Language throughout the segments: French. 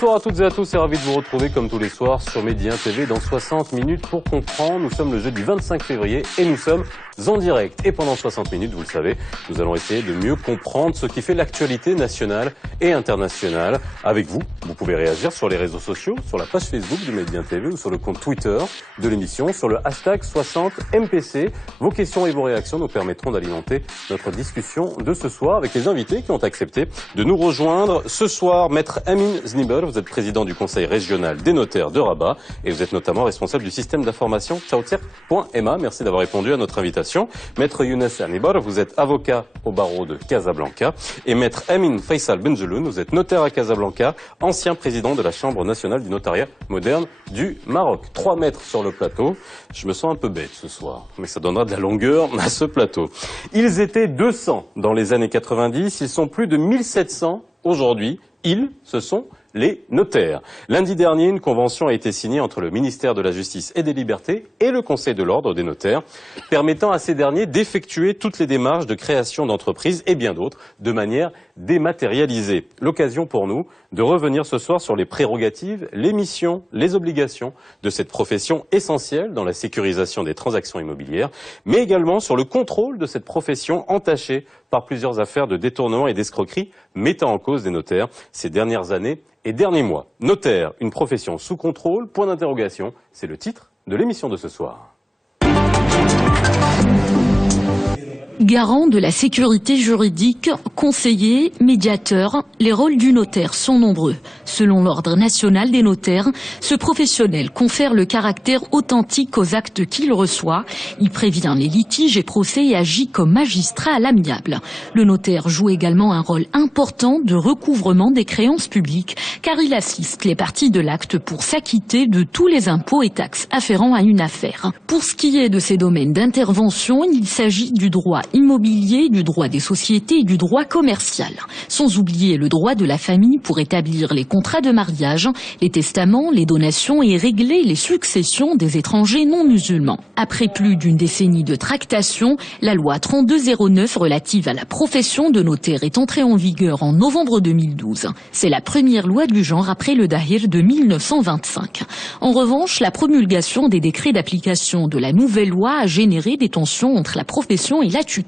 Bonsoir à toutes et à tous et ravi de vous retrouver comme tous les soirs sur Média TV dans 60 minutes pour comprendre. Nous sommes le jeudi 25 février et nous sommes en direct. Et pendant 60 minutes, vous le savez, nous allons essayer de mieux comprendre ce qui fait l'actualité nationale et internationale. Avec vous, vous pouvez réagir sur les réseaux sociaux, sur la page Facebook de Média TV ou sur le compte Twitter de l'émission, sur le hashtag 60MPC. Vos questions et vos réactions nous permettront d'alimenter notre discussion de ce soir avec les invités qui ont accepté de nous rejoindre. Ce soir, Maître Amin Znibel, vous êtes président du Conseil régional des notaires de Rabat et vous êtes notamment responsable du système d'information Tawtir.ma. Merci d'avoir répondu à notre invitation. Maître Younes Anibar, vous êtes avocat au barreau de Casablanca. Et Maître Amin Faisal Benjeloun, vous êtes notaire à Casablanca, ancien président de la Chambre nationale du notariat moderne du Maroc. 3 maîtres sur le plateau. Je me sens un peu bête ce soir, mais ça donnera de la longueur à ce plateau. Ils étaient 200 dans les années 90, ils sont plus de 1700 aujourd'hui. Ils, ce sont les notaires. Lundi dernier, une convention a été signée entre le ministère de la Justice et des Libertés et le Conseil de l'Ordre des notaires, permettant à ces derniers d'effectuer toutes les démarches de création d'entreprises et bien d'autres de manière dématérialisée. L'occasion pour nous de revenir ce soir sur les prérogatives, les missions, les obligations de cette profession essentielle dans la sécurisation des transactions immobilières, mais également sur le contrôle de cette profession entachée par plusieurs affaires de détournement et d'escroquerie mettant en cause des notaires ces dernières années et derniers mois. Notaire, une profession sous contrôle, point d'interrogation, c'est le titre de l'émission de ce soir. Garant de la sécurité juridique, conseiller, médiateur, les rôles du notaire sont nombreux. Selon l'Ordre national des notaires, ce professionnel confère le caractère authentique aux actes qu'il reçoit. Il prévient les litiges et procès et agit comme magistrat à l'amiable. Le notaire joue également un rôle important de recouvrement des créances publiques, car il assiste les parties de l'acte pour s'acquitter de tous les impôts et taxes afférents à une affaire. Pour ce qui est de ces domaines d'intervention, il s'agit du droit immobilier, du droit des sociétés et du droit commercial. Sans oublier le droit de la famille pour établir les contrats de mariage, les testaments, les donations et régler les successions des étrangers non musulmans. Après plus d'une décennie de tractations, la loi 3209 relative à la profession de notaire est entrée en vigueur en novembre 2012. C'est la première loi du genre après le Dahir de 1925. En revanche, la promulgation des décrets d'application de la nouvelle loi a généré des tensions entre la profession et la tutelle.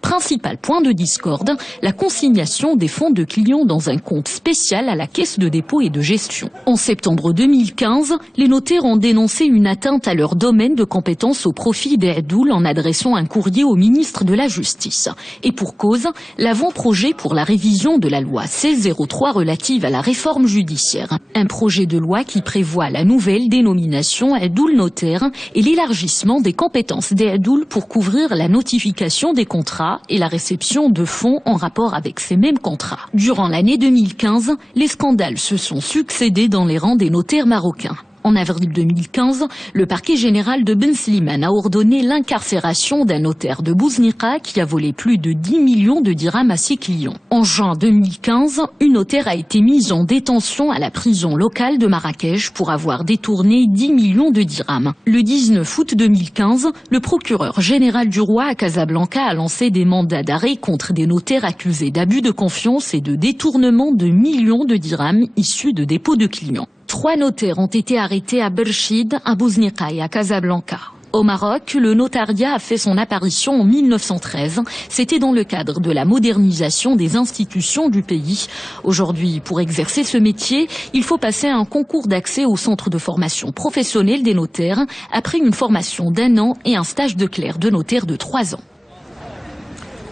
Principal point de discorde, la consignation des fonds de clients dans un compte spécial à la caisse de dépôt et de gestion. En septembre 2015, les notaires ont dénoncé une atteinte à leur domaine de compétence au profit des Adoul en adressant un courrier au ministre de la Justice. Et pour cause, l'avant-projet pour la révision de la loi C03 relative à la réforme judiciaire. Un projet de loi qui prévoit la nouvelle dénomination Adoul notaire et l'élargissement des compétences des Adoul pour couvrir la notification des contrats et la réception de fonds en rapport avec ces mêmes contrats. Durant l'année 2015, les scandales se sont succédés dans les rangs des notaires marocains. En avril 2015, le parquet général de Ben Slimane a ordonné l'incarcération d'un notaire de Bouznika qui a volé plus de 10 millions de dirhams à ses clients. En juin 2015, une notaire a été mise en détention à la prison locale de Marrakech pour avoir détourné 10 millions de dirhams. Le 19 août 2015, le procureur général du roi à Casablanca a lancé des mandats d'arrêt contre des notaires accusés d'abus de confiance et de détournement de millions de dirhams issus de dépôts de clients. 3 notaires ont été arrêtés à Berchid, à Bouznika et à Casablanca. Au Maroc, le notariat a fait son apparition en 1913. C'était dans le cadre de la modernisation des institutions du pays. Aujourd'hui, pour exercer ce métier, il faut passer un concours d'accès au centre de formation professionnelle des notaires après une formation d'1 an et un stage de clerc de notaire de 3 ans.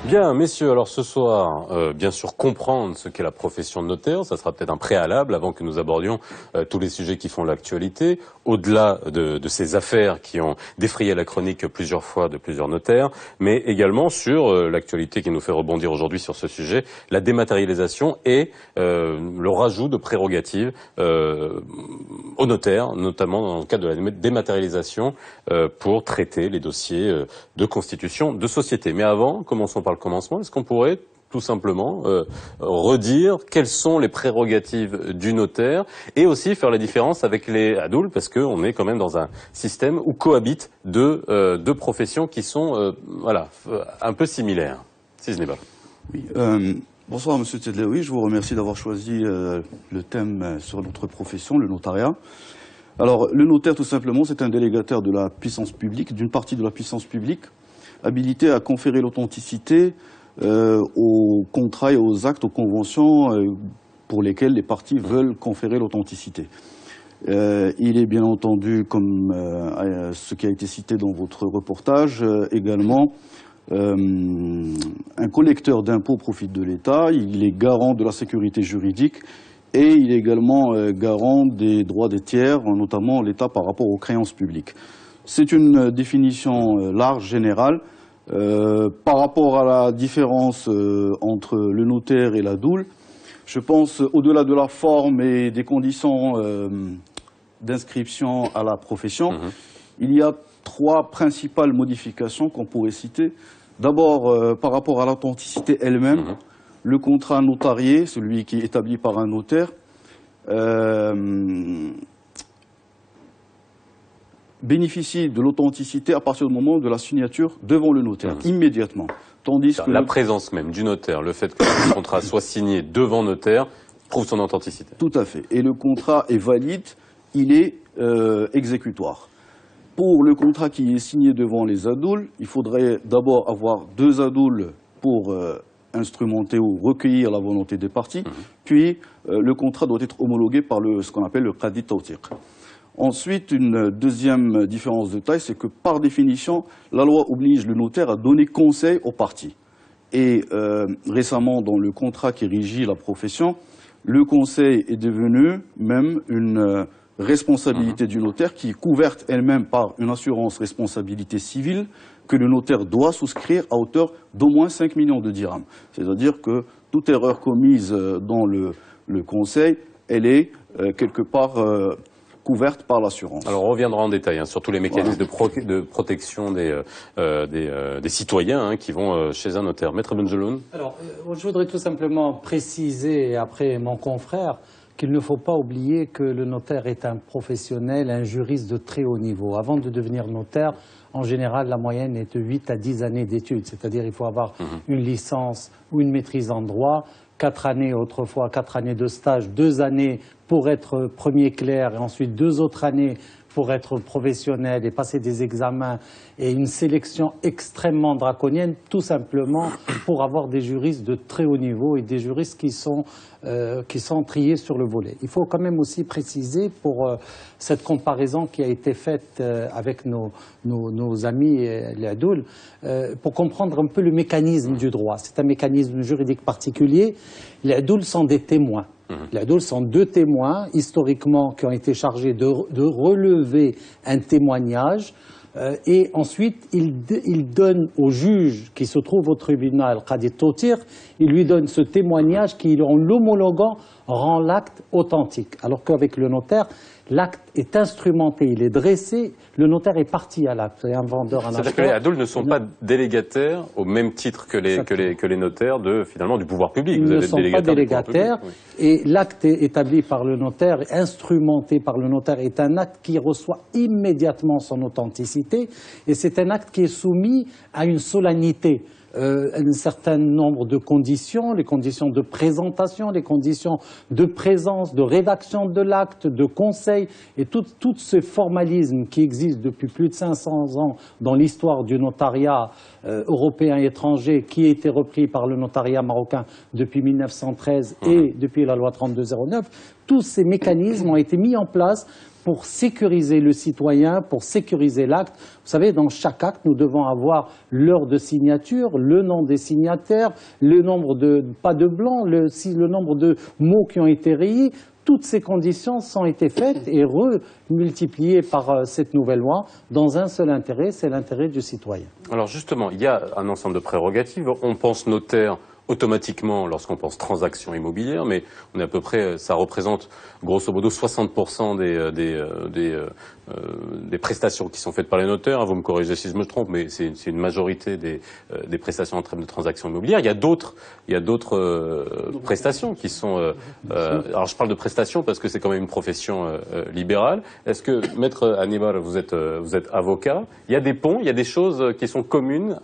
Bien, messieurs, alors ce soir, bien sûr, comprendre ce qu'est la profession de notaire, ça sera peut-être un préalable avant que nous abordions tous les sujets qui font l'actualité, au-delà de ces affaires qui ont défrayé la chronique plusieurs fois de plusieurs notaires, mais également sur l'actualité qui nous fait rebondir aujourd'hui sur ce sujet, la dématérialisation et le rajout de prérogatives aux notaires, notamment dans le cadre de la dématérialisation pour traiter les dossiers de constitution de société. Mais avant, commençons par le commencement. Est-ce qu'on pourrait tout simplement redire quelles sont les prérogatives du notaire et aussi faire la différence avec les Adoul, parce qu'on est quand même dans un système où cohabitent deux professions qui sont voilà, un peu similaires. Si ce n'est pas. Oui, Bonsoir Monsieur Tedlaoui, je vous remercie d'avoir choisi le thème sur notre profession, le notariat. Alors le notaire tout simplement c'est un délégataire de la puissance publique, d'une partie de la puissance publique, habilité à conférer l'authenticité aux contrats et aux actes, aux conventions pour lesquels les parties veulent conférer l'authenticité. Il est bien entendu, comme ce qui a été cité dans votre reportage, également un collecteur d'impôts au profit de l'État, il est garant de la sécurité juridique et il est également garant des droits des tiers, notamment l'État par rapport aux créances publiques. C'est une définition large, générale. Par rapport à la différence entre le notaire et la doule, je pense au-delà de la forme et des conditions d'inscription à la profession, il y a 3 principales modifications qu'on pourrait citer. D'abord, par rapport à l'authenticité elle-même, le contrat notarié, celui qui est établi par un notaire, bénéficie de l'authenticité à partir du moment de la signature devant le notaire, immédiatement. Tandis que la présence même du notaire, le fait que le contrat soit signé devant notaire, prouve son authenticité. Tout à fait. Et le contrat est valide, il est exécutoire. Pour le contrat qui est signé devant les adouls, il faudrait d'abord avoir 2 adouls pour instrumenter ou recueillir la volonté des parties, puis le contrat doit être homologué par ce qu'on appelle le qadi tawtiq. Ensuite, une deuxième différence de taille, c'est que par définition, la loi oblige le notaire à donner conseil aux parties. Et récemment, dans le contrat qui régit la profession, le conseil est devenu même une responsabilité du notaire qui est couverte elle-même par une assurance responsabilité civile que le notaire doit souscrire à hauteur d'au moins 5 millions de dirhams. C'est-à-dire que toute erreur commise dans le conseil, elle est quelque part couverte par l'assurance. Alors on reviendra en détail sur tous les mécanismes de protection des citoyens qui vont chez un notaire. Maître Benjeloun. Alors, je voudrais tout simplement préciser, après mon confrère, qu'il ne faut pas oublier que le notaire est un professionnel, un juriste de très haut niveau. Avant de devenir notaire, en général, la moyenne est de 8 à 10 années d'études. C'est-à-dire qu'il faut avoir une licence ou une maîtrise en droit, 4 années autrefois, 4 années de stage, 2 années pour être premier clerc et ensuite 2 autres années pour être professionnel et passer des examens et une sélection extrêmement draconienne, tout simplement pour avoir des juristes de très haut niveau et des juristes qui sont triés sur le volet. Il faut quand même aussi préciser pour cette comparaison qui a été faite avec nos amis les adouls, pour comprendre un peu le mécanisme du droit. C'est un mécanisme juridique particulier. Les adouls sont des témoins. Les adouls sont 2 témoins, historiquement, qui ont été chargés de relever un témoignage. Et ensuite, il donne au juge qui se trouve au tribunal, Qadi Tawtiq, il lui donne ce témoignage qui, en l'homologuant, rend l'acte authentique. Alors qu'avec le notaire, l'acte est instrumenté, il est dressé, le notaire est parti à l'acte, c'est un vendeur, un acheteur. C'est-à-dire que les adouls ne sont pas délégataires au même titre que les notaires finalement du pouvoir public. Ils ne sont pas délégataires et l'acte établi par le notaire, instrumenté par le notaire, est un acte qui reçoit immédiatement son authenticité et c'est un acte qui est soumis à une solennité. Un certain nombre de conditions, les conditions de présentation, les conditions de présence, de rédaction de l'acte, de conseil et tout ce formalisme qui existe depuis plus de 500 ans dans l'histoire du notariat européen et étranger, qui a été repris par le notariat marocain depuis 1913 et depuis la loi 3209, tous ces mécanismes ont été mis en place pour sécuriser le citoyen, pour sécuriser l'acte. Vous savez, dans chaque acte, nous devons avoir l'heure de signature, le nom des signataires, le nombre de pas de blanc, le nombre de mots qui ont été rayés. Toutes ces conditions ont été faites et remultipliées par cette nouvelle loi dans un seul intérêt, c'est l'intérêt du citoyen. Alors justement, il y a un ensemble de prérogatives. On pense notaire automatiquement lorsqu'on pense transaction immobilière, mais on est à peu près, ça représente grosso modo 60% des prestations qui sont faites par les notaires. Vous me corrigez si je me trompe, mais c'est une majorité des prestations en termes de transactions immobilières. Il y a d'autres prestations qui sont. Alors je parle de prestations parce que c'est quand même une profession libérale. Est-ce que, Maître Hannibal, vous êtes avocat? Il y a des ponts, il y a des choses qui sont communes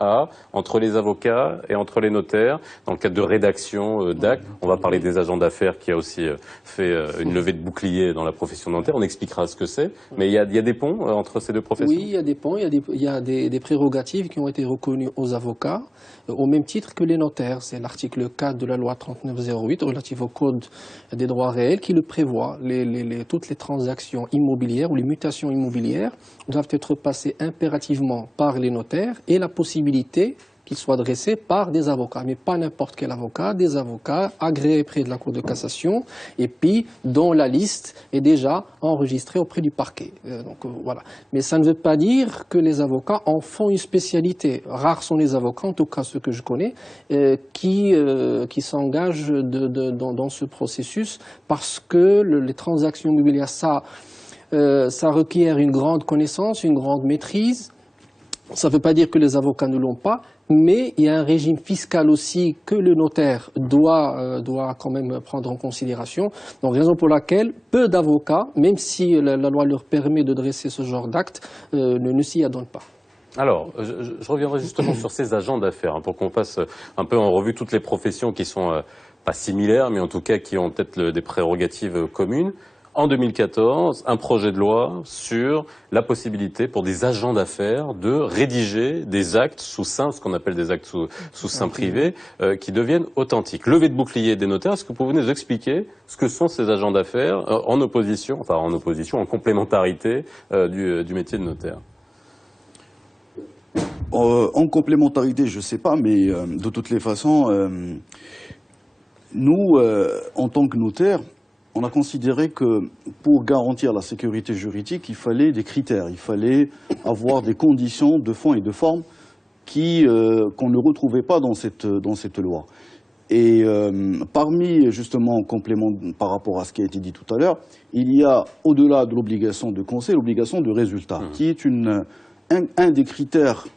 entre les avocats et entre les notaires, dans le cadre de rédaction d'actes. On va parler des agents d'affaires qui a aussi fait une levée de bouclier dans la profession notaire. On expliquera ce que c'est. Mais il y a des ponts entre ces deux professions? Oui, il y a des ponts, il y a des prérogatives qui ont été reconnues aux avocats au même titre que les notaires. C'est l'article 4 de la loi 3908 relative au Code des droits réels qui le prévoit. Toutes les transactions immobilières ou les mutations immobilières doivent être passées impérativement par les notaires et la possibilité qu'ils soient dressés par des avocats, mais pas n'importe quel avocat, des avocats agréés près de la Cour de cassation et puis dont la liste est déjà enregistrée auprès du parquet. Voilà. Mais ça ne veut pas dire que les avocats en font une spécialité. Rares sont les avocats, en tout cas ceux que je connais, qui s'engagent dans ce processus parce que les transactions immobilières, ça requiert une grande connaissance, une grande maîtrise. Ça ne veut pas dire que les avocats ne l'ont pas, mais il y a un régime fiscal aussi que le notaire doit quand même prendre en considération. Donc, raison pour laquelle peu d'avocats, même si la loi leur permet de dresser ce genre d'actes, ne s'y adonnent pas. Alors, je reviendrai justement sur ces agents d'affaires, pour qu'on passe un peu en revue toutes les professions qui sont pas similaires, mais en tout cas qui ont peut-être des prérogatives communes. En 2014, un projet de loi sur la possibilité pour des agents d'affaires de rédiger des actes sous seing, ce qu'on appelle des actes sous seing privé, qui deviennent authentiques. Levée de bouclier des notaires, est-ce que vous pouvez nous expliquer ce que sont ces agents d'affaires en complémentarité du métier de notaire? En complémentarité, je ne sais pas, mais de toutes les façons, nous, en tant que notaires, on a considéré que pour garantir la sécurité juridique, il fallait des critères, il fallait avoir des conditions de fond et de forme qu'on ne retrouvait pas dans cette loi. Et parmi, justement, en complément par rapport à ce qui a été dit tout à l'heure, il y a, au-delà de l'obligation de conseil, l'obligation de résultat, qui est un des critères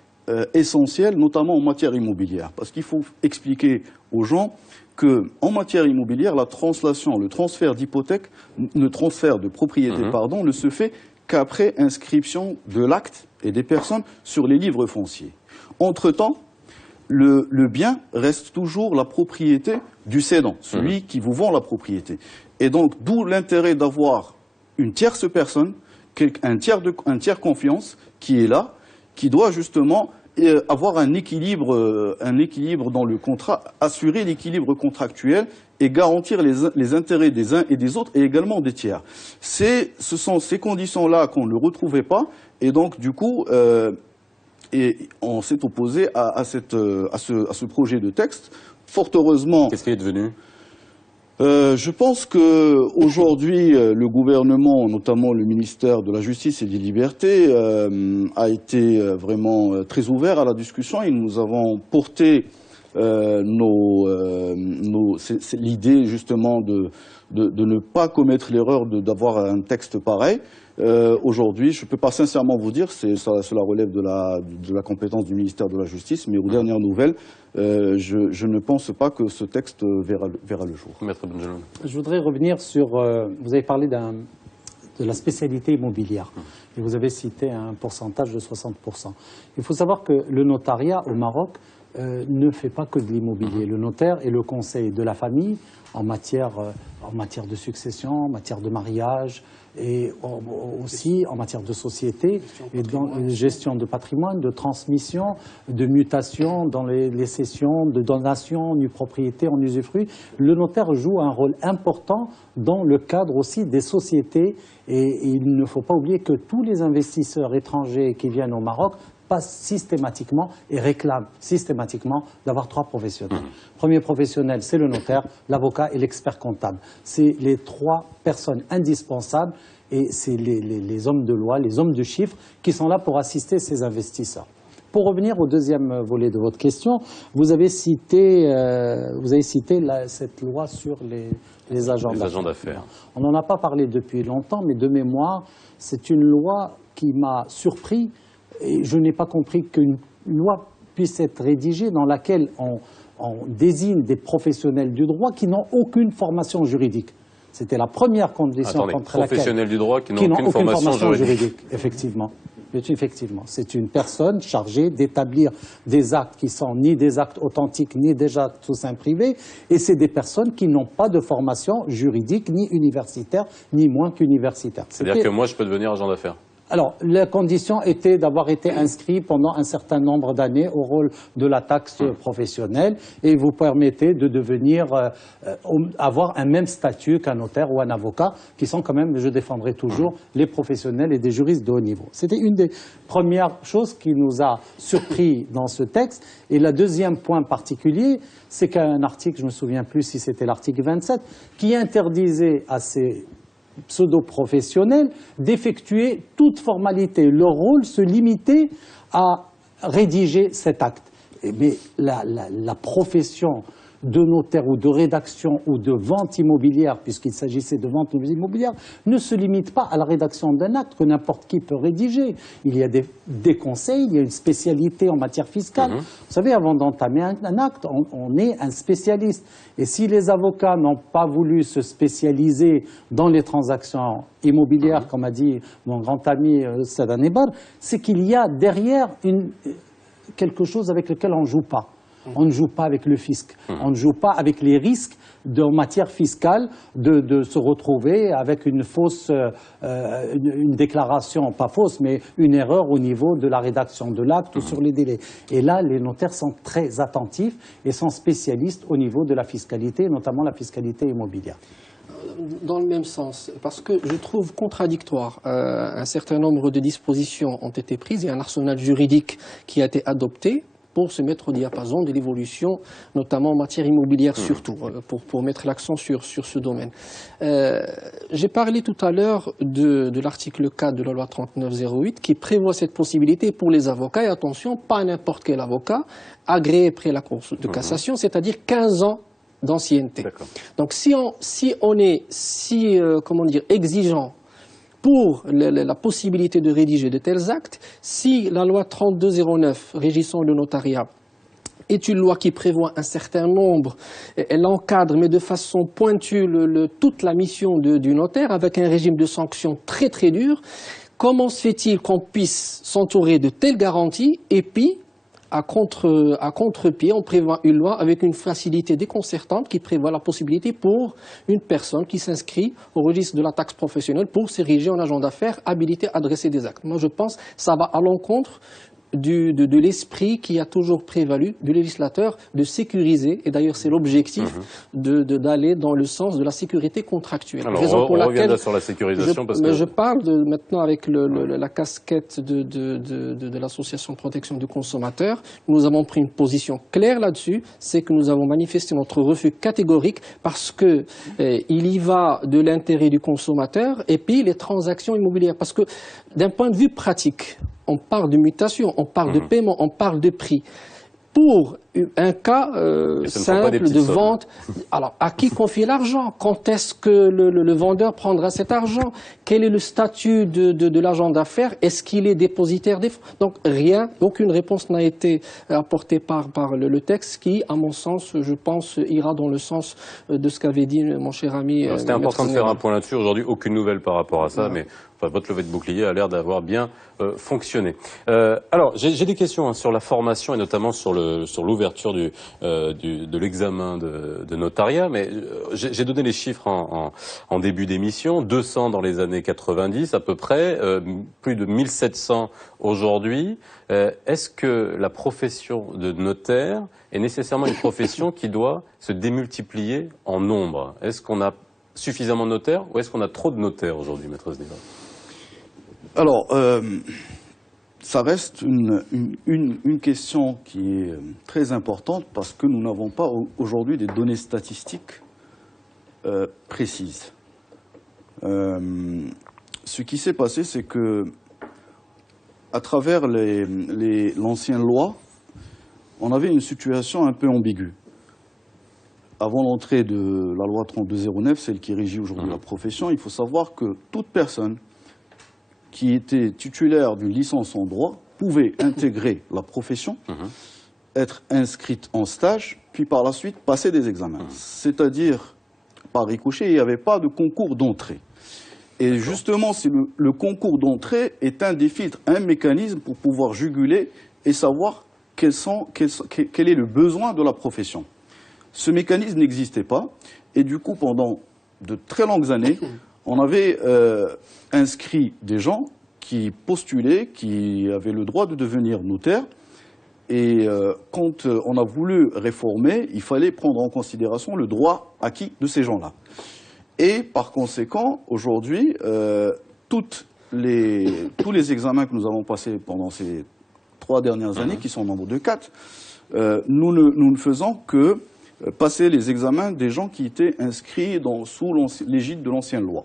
essentiels, notamment en matière immobilière. Parce qu'il faut expliquer aux gens qu'en matière immobilière, la translation, le transfert d'hypothèque, le transfert de propriété, ne se fait qu'après inscription de l'acte et des personnes sur les livres fonciers. Entre-temps, le bien reste toujours la propriété du cédant, celui qui vous vend la propriété. Et donc, d'où l'intérêt d'avoir une tierce personne, un tiers confiance qui est là, qui doit justement avoir un équilibre dans le contrat, assurer l'équilibre contractuel et garantir les intérêts des uns et des autres et également des tiers. Ce sont ces conditions-là qu'on ne retrouvait pas et donc du coup on s'est opposé à ce projet de texte. Fort heureusement. Qu'est-ce qui est devenu ? Je pense qu'aujourd'hui, le gouvernement, notamment le ministère de la Justice et des Libertés, a été vraiment très ouvert à la discussion et nous avons porté l'idée justement de ne pas commettre l'erreur d'avoir un texte pareil. Aujourd'hui, je ne peux pas sincèrement vous dire, cela relève de la compétence du ministère de la Justice, mais aux dernières nouvelles, je ne pense pas que ce texte verra le jour. Maître Benjeloun. Je voudrais revenir sur, vous avez parlé de la spécialité immobilière et vous avez cité un pourcentage de 60%. Il faut savoir que le notariat au Maroc ne fait pas que de l'immobilier. Le notaire est le conseil de la famille en matière de succession, en matière de mariage et aussi en matière de société et dans gestion de patrimoine, de transmission, de mutation dans les cessions, de donation, nue propriété, en usufruit. Le notaire joue un rôle important dans le cadre aussi des sociétés et il ne faut pas oublier que tous les investisseurs étrangers qui viennent au Maroc passent systématiquement et réclament systématiquement d'avoir 3 professionnels. Premier professionnel, c'est le notaire, l'avocat et l'expert comptable. C'est les 3 personnes indispensables et c'est les hommes de loi, les hommes de chiffres qui sont là pour assister ces investisseurs. Pour revenir au deuxième volet de votre question, vous avez cité cette loi sur les agents d'affaires. On n'en a pas parlé depuis longtemps, mais de mémoire, c'est une loi qui m'a surpris. Et je n'ai pas compris qu'une loi puisse être rédigée dans laquelle on désigne des professionnels du droit qui n'ont aucune formation juridique. C'était la première condition contre laquelle... Professionnels du droit qui n'ont aucune formation juridique. Effectivement. Effectivement, c'est une personne chargée d'établir des actes qui sont ni des actes authentiques, ni des actes au sein privé, et c'est des personnes qui n'ont pas de formation juridique, ni universitaire, ni moins qu'universitaire. C'est-à-dire que moi, je peux devenir agent d'affaires? Alors, la condition était d'avoir été inscrit pendant un certain nombre d'années au rôle de la taxe professionnelle et vous permettez de devenir, avoir un même statut qu'un notaire ou un avocat, qui sont quand même, je défendrai toujours, les professionnels et des juristes de haut niveau. C'était une des premières choses qui nous a surpris dans ce texte. Et le deuxième point particulier, c'est qu'un article, je ne me souviens plus si c'était l'article 27, qui interdisait à ces pseudo-professionnels d'effectuer toute formalité. Leur rôle se limitait à rédiger cet acte. Mais la profession de notaire ou de rédaction ou de vente immobilière, puisqu'il s'agissait de vente immobilière, ne se limite pas à la rédaction d'un acte que n'importe qui peut rédiger. Il y a des conseils, il y a une spécialité en matière fiscale. Vous savez, avant d'entamer un acte, on est un spécialiste. Et si les avocats n'ont pas voulu se spécialiser dans les transactions immobilières, comme a dit mon grand ami Sada Nebar, c'est qu'il y a derrière quelque chose avec lequel on ne joue pas. On ne joue pas avec le fisc, on ne joue pas avec les risques en matière fiscale de se retrouver avec une fausse, une déclaration, pas fausse, mais une erreur au niveau de la rédaction de l'acte ou sur les délais. Et là, les notaires sont très attentifs et sont spécialistes au niveau de la fiscalité, notamment la fiscalité immobilière. Dans le même sens, parce que je trouve contradictoire, un certain nombre de dispositions ont été prises et un arsenal juridique qui a été adopté pour se mettre au diapason de l'évolution, notamment en matière immobilière surtout, pour mettre l'accent sur ce domaine. J'ai parlé tout à l'heure de l'article 4 de la loi 3908 qui prévoit cette possibilité pour les avocats, et attention, pas n'importe quel avocat, agréé près la Cour de cassation, c'est-à-dire 15 ans d'ancienneté. Donc si on est comment dire, exigeant pour la possibilité de rédiger de tels actes, si la loi 3209 régissant le notariat est une loi qui prévoit un certain nombre, elle encadre, mais de façon pointue, toute la mission du notaire avec un régime de sanctions très très dur, comment se fait-il qu'on puisse s'entourer de telles garanties et puis à contre-pied, on prévoit une loi avec une facilité déconcertante qui prévoit la possibilité pour une personne qui s'inscrit au registre de la taxe professionnelle pour s'ériger en agent d'affaires habilité à dresser des actes. Moi, je pense que ça va à l'encontre de l'esprit qui a toujours prévalu du législateur de sécuriser, et d'ailleurs c'est l'objectif d'aller dans le sens de la sécurité contractuelle. Alors on revient sur la sécurisation parce que... Je parle maintenant avec la casquette de l'association de protection du consommateur. Nous avons pris une position claire là-dessus, c'est que nous avons manifesté notre refus catégorique parce que il y va de l'intérêt du consommateur et puis les transactions immobilières. Parce que d'un point de vue pratique, on parle de mutation, on parle de paiement, on parle de prix. Pour un cas simple de vente, alors à qui confier l'argent? Quand est-ce que le vendeur prendra cet argent? Quel est le statut de l'agent d'affaires? Est-ce qu'il est dépositaire des fonds? Donc rien, aucune réponse n'a été apportée par le texte qui, à mon sens, je pense, ira dans le sens de ce qu'avait dit mon cher ami. C'était important de faire un point là-dessus. Aujourd'hui, aucune nouvelle par rapport à ça, mais votre levée de bouclier a l'air d'avoir bien fonctionné. Alors, j'ai des questions sur la formation et notamment sur l'ouverture de l'examen de notariat, mais j'ai donné les chiffres en début d'émission, 200 dans les années 90 à peu près, plus de 1700 aujourd'hui. Est-ce que la profession de notaire est nécessairement une profession qui doit se démultiplier en nombre? Est-ce qu'on a suffisamment de notaires ou est-ce qu'on a trop de notaires aujourd'hui, Maître Snevar? Alors, ça reste une question qui est très importante parce que nous n'avons pas aujourd'hui des données statistiques précises. Ce qui s'est passé, c'est que à travers l'ancienne loi, on avait une situation un peu ambiguë. Avant l'entrée de la loi 3209, celle qui régit aujourd'hui la profession, il faut savoir que toute personne qui était titulaire d'une licence en droit pouvait intégrer la profession, être inscrite en stage, puis par la suite passer des examens. C'est-à-dire, par ricochet, il n'y avait pas de concours d'entrée. Et justement, c'est le concours d'entrée est un des filtres, un mécanisme pour pouvoir juguler et savoir quel est le besoin de la profession. Ce mécanisme n'existait pas, et du coup, pendant de très longues années, on avait inscrit des gens qui postulaient, qui avaient le droit de devenir notaire. Et quand on a voulu réformer, il fallait prendre en considération le droit acquis de ces gens-là. Et par conséquent, aujourd'hui, tous les examens que nous avons passés pendant ces 3 dernières années, qui sont au nombre de 4, nous ne faisons que passer les examens des gens qui étaient inscrits sous l'égide de l'ancienne loi.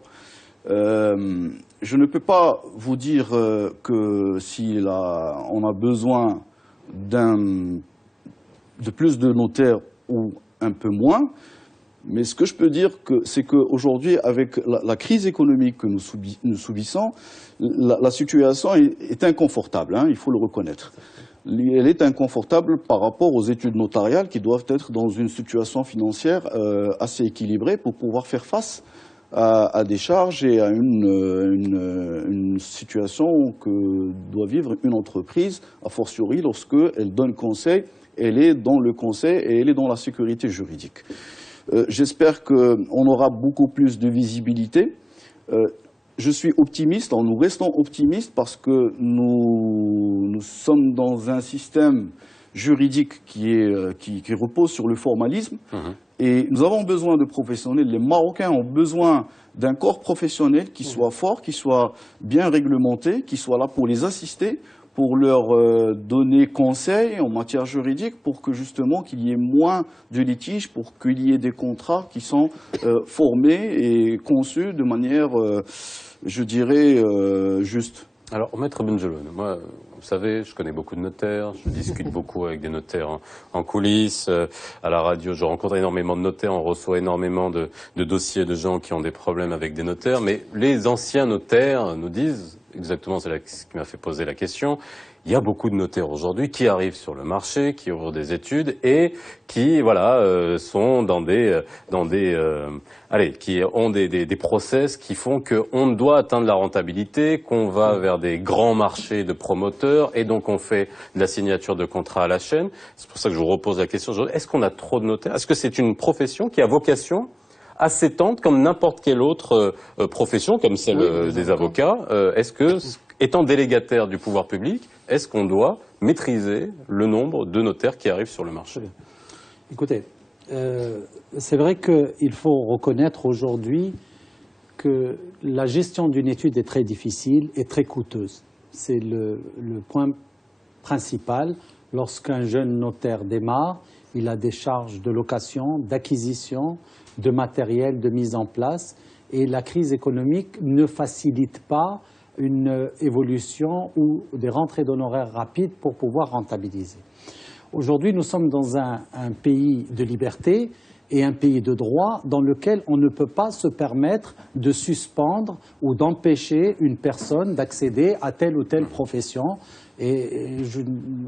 Je ne peux pas vous dire que si on a besoin de plus de notaires ou un peu moins, mais ce que je peux dire, c'est qu'aujourd'hui, avec la crise économique que nous subissons, la situation est inconfortable, hein, il faut le reconnaître. Elle est inconfortable par rapport aux études notariales qui doivent être dans une situation financière assez équilibrée pour pouvoir faire face à des charges et à une situation que doit vivre une entreprise, a fortiori lorsqu'elle donne conseil, elle est dans le conseil et elle est dans la sécurité juridique. J'espère qu'on aura beaucoup plus de visibilité. Je suis optimiste, nous restons optimistes parce que nous sommes dans un système juridique qui repose sur le formalisme. Et nous avons besoin de professionnels. Les Marocains ont besoin d'un corps professionnel qui soit fort, qui soit bien réglementé, qui soit là pour les assister, pour leur donner conseil en matière juridique, pour que justement qu'il y ait moins de litiges, pour qu'il y ait des contrats qui sont formés et conçus de manière, je dirais, juste. Alors, Maître Benjeloun, moi, vous savez, je connais beaucoup de notaires, je discute beaucoup avec des notaires en coulisses, à la radio, je rencontre énormément de notaires, on reçoit énormément de dossiers de gens qui ont des problèmes avec des notaires, mais les anciens notaires nous disent, exactement, c'est ce qui m'a fait poser la question, il y a beaucoup de notaires aujourd'hui qui arrivent sur le marché, qui ouvrent des études et qui, voilà, sont qui ont des process qui font qu'on doit atteindre la rentabilité, qu'on va vers des grands marchés de promoteurs et donc on fait de la signature de contrats à la chaîne. C'est pour ça que je vous repose la question aujourd'hui. Est-ce qu'on a trop de notaires? Est-ce que c'est une profession qui a vocation à s'étendre comme n'importe quelle autre profession, comme celle des avocats? Est-ce que, étant délégataire du pouvoir public, est-ce qu'on doit maîtriser le nombre de notaires qui arrivent sur le marché? Écoutez, c'est vrai qu'il faut reconnaître aujourd'hui que la gestion d'une étude est très difficile et très coûteuse. C'est le point principal. Lorsqu'un jeune notaire démarre, il a des charges de location, d'acquisition, de matériel, de mise en place. Et la crise économique ne facilite pas une évolution ou des rentrées d'honoraires rapides pour pouvoir rentabiliser. Aujourd'hui, nous sommes dans un pays de liberté et un pays de droit dans lequel on ne peut pas se permettre de suspendre ou d'empêcher une personne d'accéder à telle ou telle profession. Et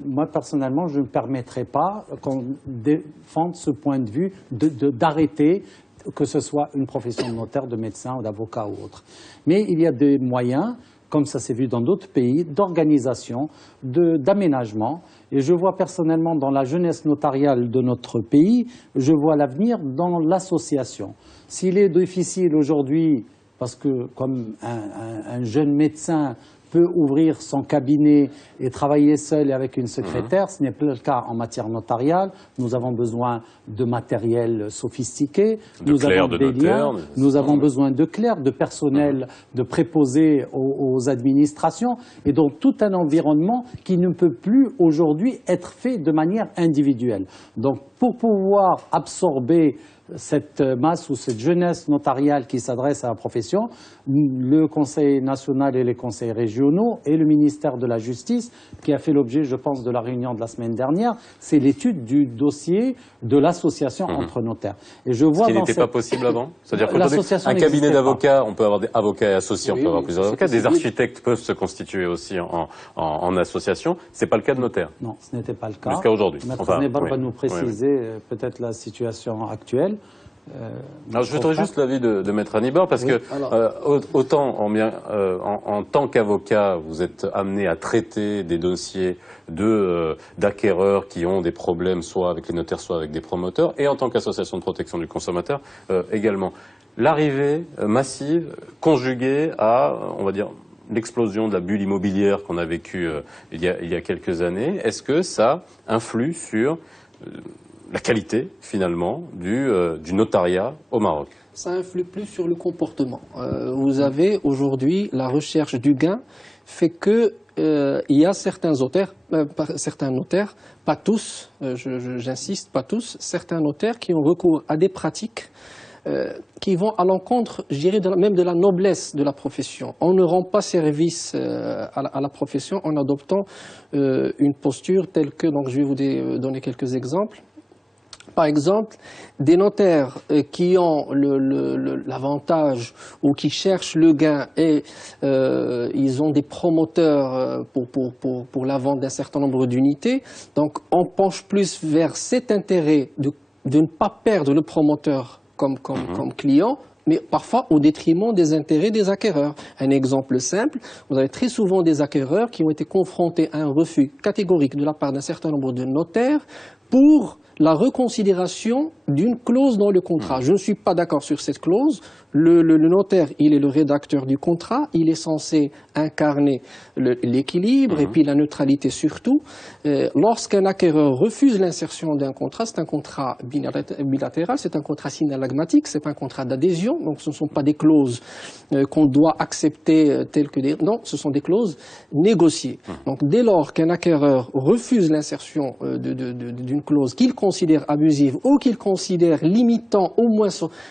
moi, personnellement, je ne permettrai pas qu'on défende ce point de vue d'arrêter que ce soit une profession de notaire, de médecin ou d'avocat ou autre. Mais il y a des moyens, comme ça s'est vu dans d'autres pays, d'organisation, d'aménagement. Et je vois personnellement dans la jeunesse notariale de notre pays, je vois l'avenir dans l'association. S'il est difficile aujourd'hui, parce que comme un jeune médecin peut ouvrir son cabinet et travailler seul et avec une secrétaire, ce n'est plus le cas en matière notariale. Nous avons besoin de matériel sophistiqué, nous avons des liens, nous avons besoin de clercs, de personnel, de préposés aux administrations, et donc tout un environnement qui ne peut plus aujourd'hui être fait de manière individuelle. Donc pour pouvoir absorber cette masse ou cette jeunesse notariale qui s'adresse à la profession, le Conseil national et les conseils régionaux et le ministère de la Justice, qui a fait l'objet, je pense, de la réunion de la semaine dernière, c'est l'étude du dossier de l'association entre notaires. Et je vois ce qui n'était pas possible avant. C'est-à-dire qu'un cabinet d'avocats, on peut avoir des avocats et associés, on peut avoir plusieurs avocats, des architectes peuvent se constituer aussi en association. C'est pas le cas de notaires. Non, ce n'était pas le cas. Jusqu'à aujourd'hui. Maître Znebar va nous préciser peut-être la situation actuelle. Alors, je voudrais juste l'avis de Maître Hannibal, parce Oui, que autant en tant qu'avocat, vous êtes amené à traiter des dossiers d'acquéreurs qui ont des problèmes soit avec les notaires, soit avec des promoteurs, et en tant qu'association de protection du consommateur également. L'arrivée massive, conjuguée à, on va dire, l'explosion de la bulle immobilière qu'on a vécue il y a quelques années, est-ce que ça influe sur la qualité, finalement, du notariat au Maroc? Ça influe plus sur le comportement. Vous avez aujourd'hui la recherche du gain fait que il y a certains notaires, pas tous, j'insiste, pas tous, certains notaires qui ont recours à des pratiques qui vont à l'encontre, je dirais, même de la noblesse de la profession. On ne rend pas service à la profession en adoptant une posture telle que, donc je vais vous donner quelques exemples. Par exemple, des notaires qui ont l'avantage ou qui cherchent le gain et ils ont des promoteurs pour la vente d'un certain nombre d'unités. Donc on penche plus vers cet intérêt de ne pas perdre le promoteur comme client, mais parfois au détriment des intérêts des acquéreurs. Un exemple simple, vous avez très souvent des acquéreurs qui ont été confrontés à un refus catégorique de la part d'un certain nombre de notaires pour la reconsidération d'une clause dans le contrat. Je ne suis pas d'accord sur cette clause. Le notaire, il est le rédacteur du contrat, il est censé incarner l'équilibre et puis la neutralité surtout. Lorsqu'un acquéreur refuse l'insertion d'un contrat, c'est un contrat bilatéral, c'est un contrat synallagmatique, c'est pas un contrat d'adhésion, donc ce ne sont pas des clauses qu'on doit accepter telles que des... Non, ce sont des clauses négociées. Donc dès lors qu'un acquéreur refuse l'insertion d'une clause qu'il considère abusive ou qu'il considère limitant au moins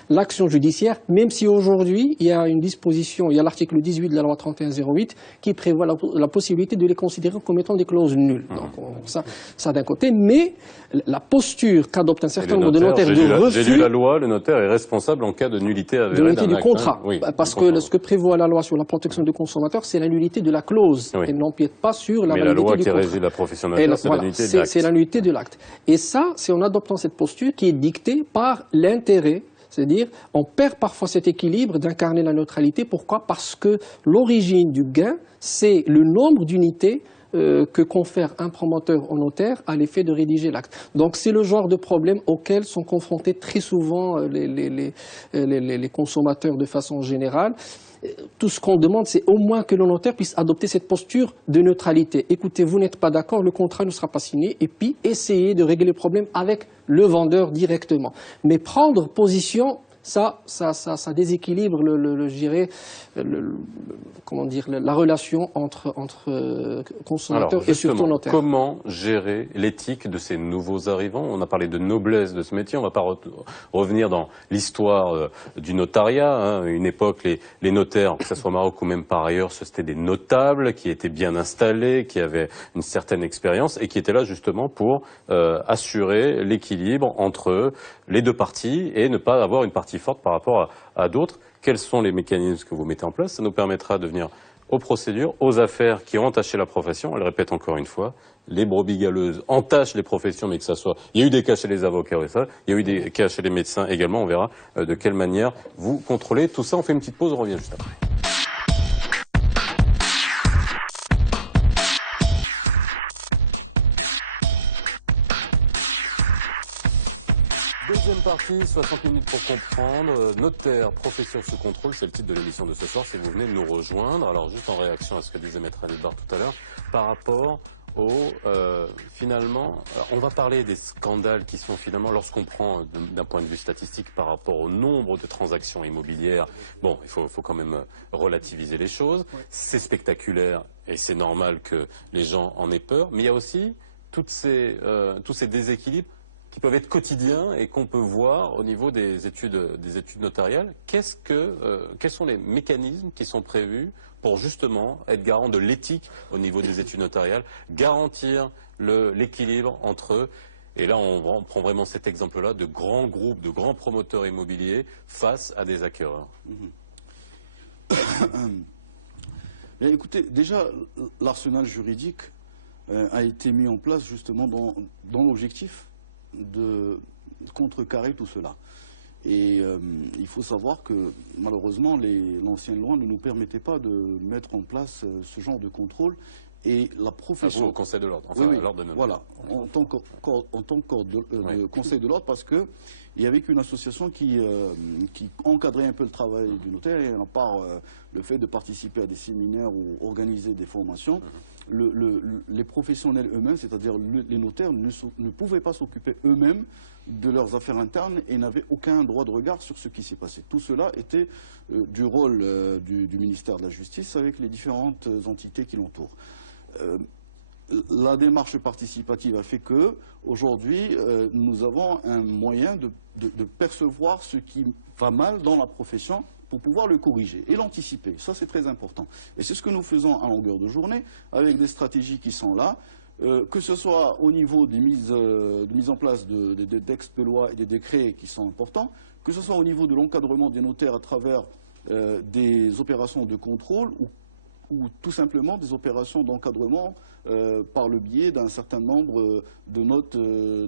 l'action judiciaire, même si aujourd'hui il y a une disposition, il y a l'article 18 de la loi 3108 qui prévoit la possibilité de les considérer comme étant des clauses nulles. Donc ça d'un côté, mais la posture qu'adopte un certain nombre de notaires de refus... J'ai lu la loi, le notaire est responsable en cas de nullité avérée d'un acte. Du contrat, oui, parce que ce que prévoit la loi sur la protection du consommateur, c'est la nullité de la clause. Elle n'empiète pas sur la validité du contrat. Mais la loi qui régit la profession notaire, c'est la nullité de l'acte. C'est la nullité de l'acte. Et ça, c'est en adoptant cette posture qui est dictée par l'intérêt. C'est-à-dire, on perd parfois cet équilibre d'incarner la neutralité. Pourquoi? Parce que l'origine du gain, c'est le nombre d'unités que confère un promoteur au notaire à l'effet de rédiger l'acte. Donc c'est le genre de problème auquel sont confrontés très souvent les consommateurs de façon générale. Tout ce qu'on demande, c'est au moins que le notaire puisse adopter cette posture de neutralité. Écoutez, vous n'êtes pas d'accord, le contrat ne sera pas signé, et puis essayer de régler le problème avec le vendeur directement. Mais prendre position, ça déséquilibre la relation entre consommateurs et surtout notaire. Comment gérer l'éthique de ces nouveaux arrivants? On a parlé de noblesse de ce métier, on ne va pas revenir dans l'histoire du notariat. Une époque, les notaires, que ce soit au Maroc ou même par ailleurs, c'était des notables qui étaient bien installés, qui avaient une certaine expérience et qui étaient là justement pour assurer l'équilibre entre les deux parties et ne pas avoir une partie forte par rapport à d'autres. Quels sont les mécanismes que vous mettez en place? Ça nous permettra de venir aux procédures, aux affaires qui ont entaché la profession. Elle répète encore une fois, les brebis galeuses entachent les professions, mais que ça soit... Il y a eu des cas chez les avocats, oui, ça. Il y a eu des cas chez les médecins également. On verra de quelle manière vous contrôlez tout ça. On fait une petite pause, on revient juste après. Deuxième partie, 60 minutes pour comprendre. Notaire, profession sous contrôle, c'est le titre de l'émission de ce soir, si vous venez de nous rejoindre. Alors, juste en réaction à ce que disait Maître Hannibal tout à l'heure, par rapport finalement, on va parler des scandales qui sont finalement, lorsqu'on prend d'un point de vue statistique par rapport au nombre de transactions immobilières, bon, il faut quand même relativiser les choses. C'est spectaculaire et c'est normal que les gens en aient peur, mais il y a aussi tous ces déséquilibres qui peuvent être quotidiens et qu'on peut voir au niveau des études notariales. Quels sont les mécanismes qui sont prévus pour justement être garant de l'éthique au niveau des études notariales, garantir l'équilibre entre eux? Et là, on prend vraiment cet exemple-là de grands groupes, de grands promoteurs immobiliers face à des acquéreurs. Bien, écoutez, déjà, l'arsenal juridique a été mis en place justement dans l'objectif de contrecarrer tout cela. Et il faut savoir que malheureusement l'ancienne loi ne nous permettait pas de mettre en place ce genre de contrôle. Et la profession... Vous, au Conseil de l'ordre, enfin oui, l'ordre de notaire. Voilà, en tant que Conseil de l'ordre, parce que il y avait qu'une association qui encadrait un peu le travail du notaire, et à part le fait de participer à des séminaires ou organiser des formations, les professionnels eux-mêmes, c'est-à-dire les notaires, ne pouvaient pas s'occuper eux-mêmes de leurs affaires internes et n'avaient aucun droit de regard sur ce qui s'est passé. Tout cela était du rôle du ministère de la Justice avec les différentes entités qui l'entourent. La démarche participative a fait que, aujourd'hui, nous avons un moyen de percevoir ce qui va mal dans la profession pour pouvoir le corriger et l'anticiper. Ça, c'est très important. Et c'est ce que nous faisons à longueur de journée, avec des stratégies qui sont là, que ce soit au niveau des mises en place des textes de loi et des décrets qui sont importants, que ce soit au niveau de l'encadrement des notaires à travers des opérations de contrôle ou tout simplement des opérations d'encadrement par le biais d'un certain nombre de notes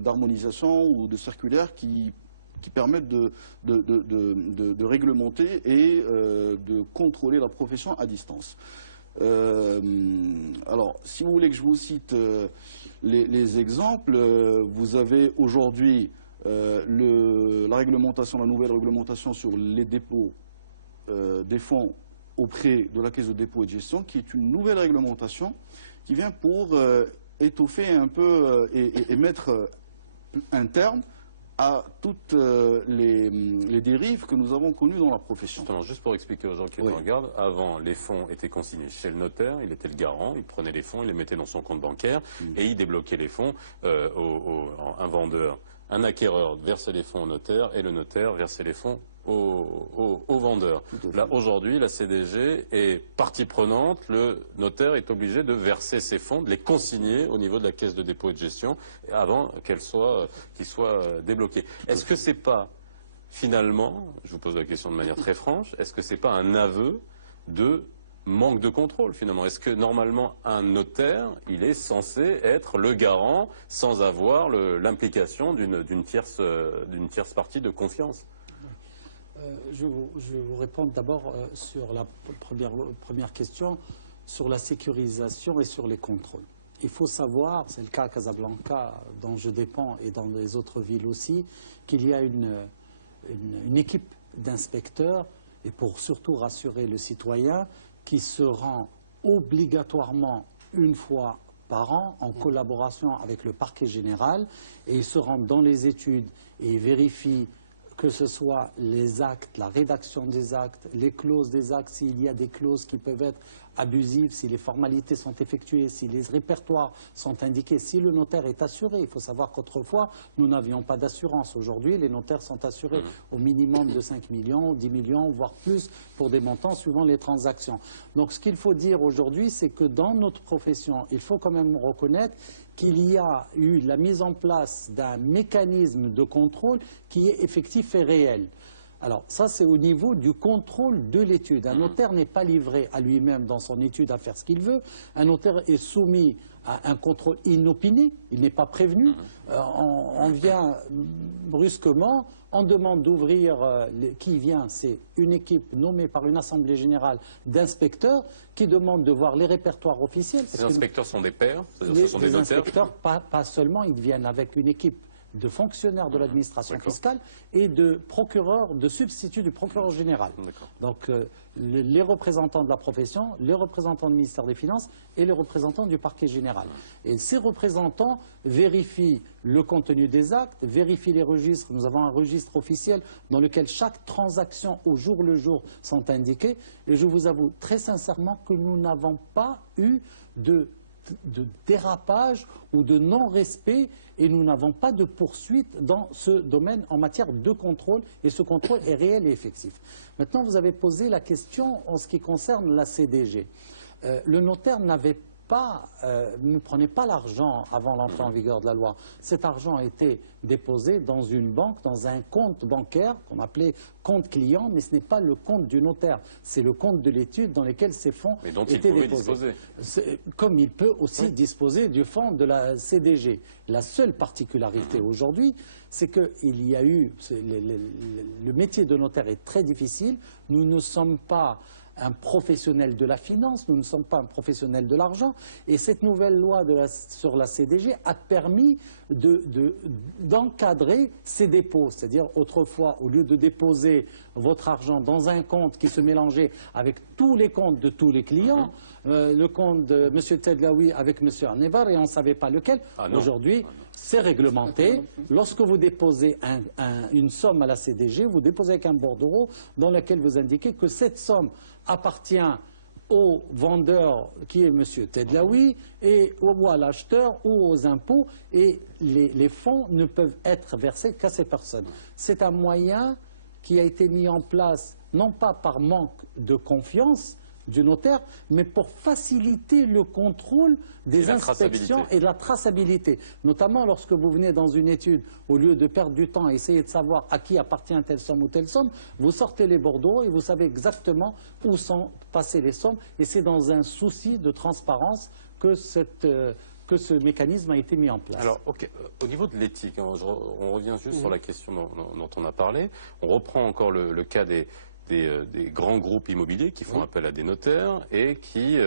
d'harmonisation ou de circulaires qui permettent de réglementer et de contrôler la profession à distance. Alors, si vous voulez que je vous cite les exemples, vous avez aujourd'hui la nouvelle réglementation sur les dépôts des fonds auprès de la Caisse de dépôt et de gestion, qui est une nouvelle réglementation qui vient pour étoffer un peu et mettre un terme à toutes les dérives que nous avons connues dans la profession. Justement, juste pour expliquer aux gens qui nous regardent, avant, les fonds étaient consignés chez le notaire, il était le garant, il prenait les fonds, il les mettait dans son compte bancaire et il débloquait les fonds un vendeur. Un acquéreur versait les fonds au notaire et le notaire versait les fonds au vendeur. Là, aujourd'hui, la CDG est partie prenante. Le notaire est obligé de verser ses fonds, de les consigner au niveau de la caisse de dépôt et de gestion avant qu'ils soient débloqués. Est-ce que c'est pas, finalement, je vous pose la question de manière très franche, est-ce que c'est pas un aveu de manque de contrôle, finalement? Est-ce que, normalement, un notaire, il est censé être le garant sans avoir l'implication d'une tierce partie de confiance? Je vous réponds d'abord sur la première question, sur la sécurisation et sur les contrôles. Il faut savoir, c'est le cas à Casablanca, dont je dépends, et dans les autres villes aussi, qu'il y a une équipe d'inspecteurs, et pour surtout rassurer le citoyen, qui se rend obligatoirement une fois par an en collaboration avec le parquet général, et ils se rendent dans les études et vérifient que ce soit les actes, la rédaction des actes, les clauses des actes, s'il y a des clauses qui peuvent être abusives, si les formalités sont effectuées, si les répertoires sont indiqués, si le notaire est assuré. Il faut savoir qu'autrefois, nous n'avions pas d'assurance. Aujourd'hui, les notaires sont assurés au minimum de 5 millions, 10 millions, voire plus, pour des montants suivant les transactions. Donc ce qu'il faut dire aujourd'hui, c'est que dans notre profession, il faut quand même reconnaître qu'il y a eu la mise en place d'un mécanisme de contrôle qui est effectif et réel. Alors ça, c'est au niveau du contrôle de l'étude. Un notaire n'est pas livré à lui-même dans son étude à faire ce qu'il veut. Un notaire est soumis à un contrôle inopiné, il n'est pas prévenu. On vient brusquement, on demande d'ouvrir, qui vient, c'est une équipe nommée par une assemblée générale d'inspecteurs qui demande de voir les répertoires officiels. Ces inspecteurs sont des pairs, ce sont des notaires. Inspecteurs, pas seulement, ils viennent avec une équipe de fonctionnaires de l'administration fiscale et de procureurs, de substituts du procureur général. Donc les représentants de la profession, les représentants du ministère des Finances et les représentants du parquet général. Et ces représentants vérifient le contenu des actes, vérifient les registres. Nous avons un registre officiel dans lequel chaque transaction au jour le jour sont indiquées. Et je vous avoue très sincèrement que nous n'avons pas eu de dérapage ou de non-respect, et nous n'avons pas de poursuite dans ce domaine en matière de contrôle, et ce contrôle est réel et effectif. Maintenant, vous avez posé la question en ce qui concerne la CDG. Le notaire n'avait ne prenez pas l'argent avant l'entrée en vigueur de la loi. Cet argent a été déposé dans une banque, dans un compte bancaire qu'on appelait compte client, mais ce n'est pas le compte du notaire, c'est le compte de l'étude dans lequel ces fonds étaient déposés. Comme il peut aussi disposer du fonds de la CDG. La seule particularité aujourd'hui, c'est qu'il y a eu... Le métier de notaire est très difficile. Nous ne sommes pas un professionnel de la finance, nous ne sommes pas un professionnel de l'argent, et cette nouvelle loi sur la CDG a permis d'encadrer ces dépôts. C'est-à-dire, autrefois, au lieu de déposer votre argent dans un compte qui se mélangeait avec tous les comptes de tous les clients, le compte de M. Tedlaoui avec M. Arnevar, et on ne savait pas lequel, aujourd'hui, c'est réglementé. Lorsque vous déposez une somme à la CDG, vous déposez avec un bordereau dans lequel vous indiquez que cette somme appartient au vendeur qui est M. Tedlaoui ou à l'acheteur ou aux impôts, et les fonds ne peuvent être versés qu'à ces personnes. C'est un moyen qui a été mis en place non pas par manque de confiance du notaire, mais pour faciliter le contrôle des inspections et de la traçabilité. Notamment lorsque vous venez dans une étude, au lieu de perdre du temps à essayer de savoir à qui appartient telle somme ou telle somme, vous sortez les bordereaux et vous savez exactement où sont passées les sommes, et c'est dans un souci de transparence que ce mécanisme a été mis en place. Alors, au niveau de l'éthique, on revient juste sur la question dont on a parlé. On reprend encore le cas des grands groupes immobiliers qui font appel à des notaires et qui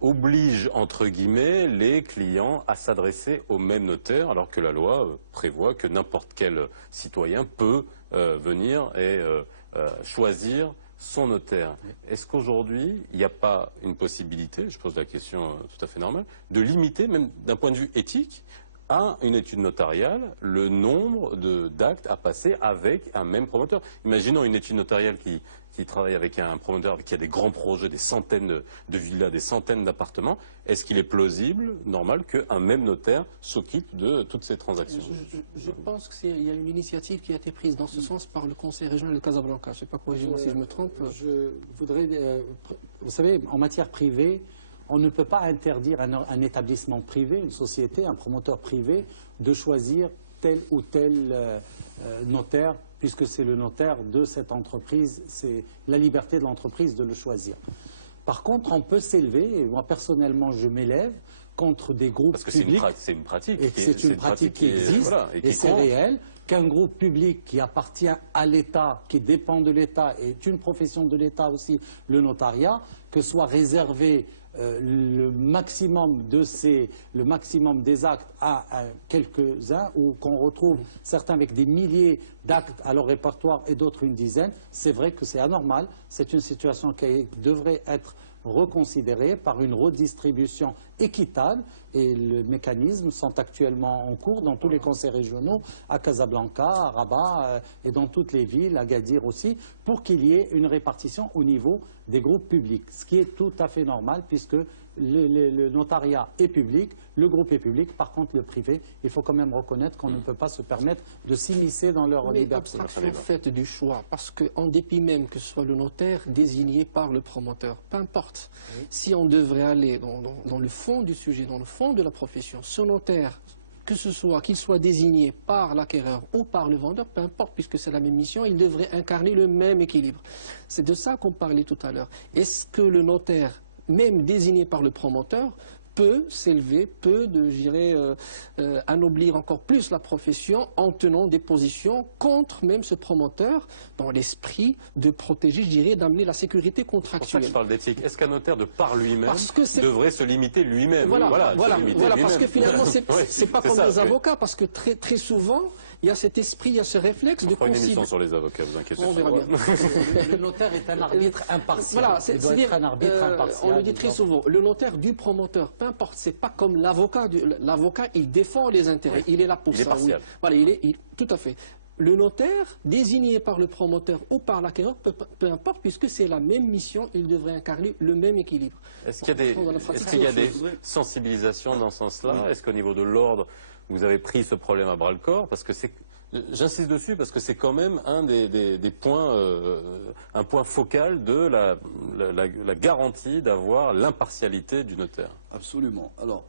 obligent, entre guillemets, les clients à s'adresser au même notaire, alors que la loi prévoit que n'importe quel citoyen peut venir et choisir son notaire. Est-ce qu'aujourd'hui, il n'y a pas une possibilité, je pose la question tout à fait normale, de limiter, même d'un point de vue éthique, à une étude notariale, le nombre d'actes à passer avec un même promoteur? Imaginons une étude notariale qui travaille avec un promoteur qui a des grands projets, des centaines de villas, des centaines d'appartements. Est-ce qu'il est plausible, normal, qu'un même notaire s'occupe de toutes ces transactions? Je pense qu'il y a une initiative qui a été prise dans ce sens par le Conseil régional de Casablanca. Je ne sais pas, corrigez-moi si je me trompe. Je voudrais... vous savez, en matière privée, on ne peut pas interdire un établissement privé, une société, un promoteur privé, de choisir tel ou tel notaire, puisque c'est le notaire de cette entreprise, c'est la liberté de l'entreprise de le choisir. Par contre, on peut s'élever, et moi personnellement je m'élève, contre des groupes publics. Parce que c'est une pratique. Et c'est une pratique qui existe, voilà, et c'est réel, qu'un groupe public qui appartient à l'État, qui dépend de l'État, est une profession de l'État aussi, le notariat, que soit réservé le maximum des actes à quelques-uns, ou qu'on retrouve certains avec des milliers d'actes à leur répertoire et d'autres une dizaine, c'est vrai que c'est anormal. C'est une situation qui devrait être reconsidérée par une redistribution équitable, et les mécanismes sont actuellement en cours dans tous les conseils régionaux, à Casablanca, à Rabat et dans toutes les villes, à Agadir aussi, pour qu'il y ait une répartition au niveau des groupes publics, ce qui est tout à fait normal puisque le notariat est public, le groupe est public. Par contre, le privé, il faut quand même reconnaître qu'on ne peut pas se permettre de s'immiscer dans leur liberté. Mais abstraction faite du choix, parce qu'en dépit même que ce soit le notaire désigné par le promoteur, peu importe, si on devrait aller dans le fond du sujet, dans le fond de la profession, ce notaire, qu'il soit désigné par l'acquéreur ou par le vendeur, peu importe, puisque c'est la même mission, il devrait incarner le même équilibre. C'est de ça qu'on parlait tout à l'heure. Est-ce que le notaire, même désigné par le promoteur, peut s'élever, anoblir encore plus la profession en tenant des positions contre même ce promoteur, dans l'esprit de protéger, d'amener la sécurité contractuelle. C'est pour ça que je parle d'éthique. Est-ce qu'un notaire, de par lui-même, devrait se limiter lui-même? Voilà, parce que finalement, c'est pas comme les avocats, parce que très souvent, il y a cet esprit, il y a ce réflexe de considérer... une émission sur les avocats, vous inquiétez pas. On verra bien. Le notaire est un arbitre impartial. Voilà, c'est-à-dire, on le dit très souvent, le notaire du promoteur, peu importe, c'est pas comme l'avocat. L'avocat, il défend les intérêts, il est là pour ça. Il est partial. Oui. Voilà, tout à fait. Le notaire, désigné par le promoteur ou par l'acquéreur, peu importe, puisque c'est la même mission, il devrait incarner le même équilibre. Est-ce qu'il y a des sensibilisations dans ce sens-là? Est-ce qu'au niveau de l'ordre, vous avez pris ce problème à bras-le-corps? Parce que J'insiste dessus parce que c'est quand même un des points, un point focal de la garantie d'avoir l'impartialité du notaire. Absolument. Alors,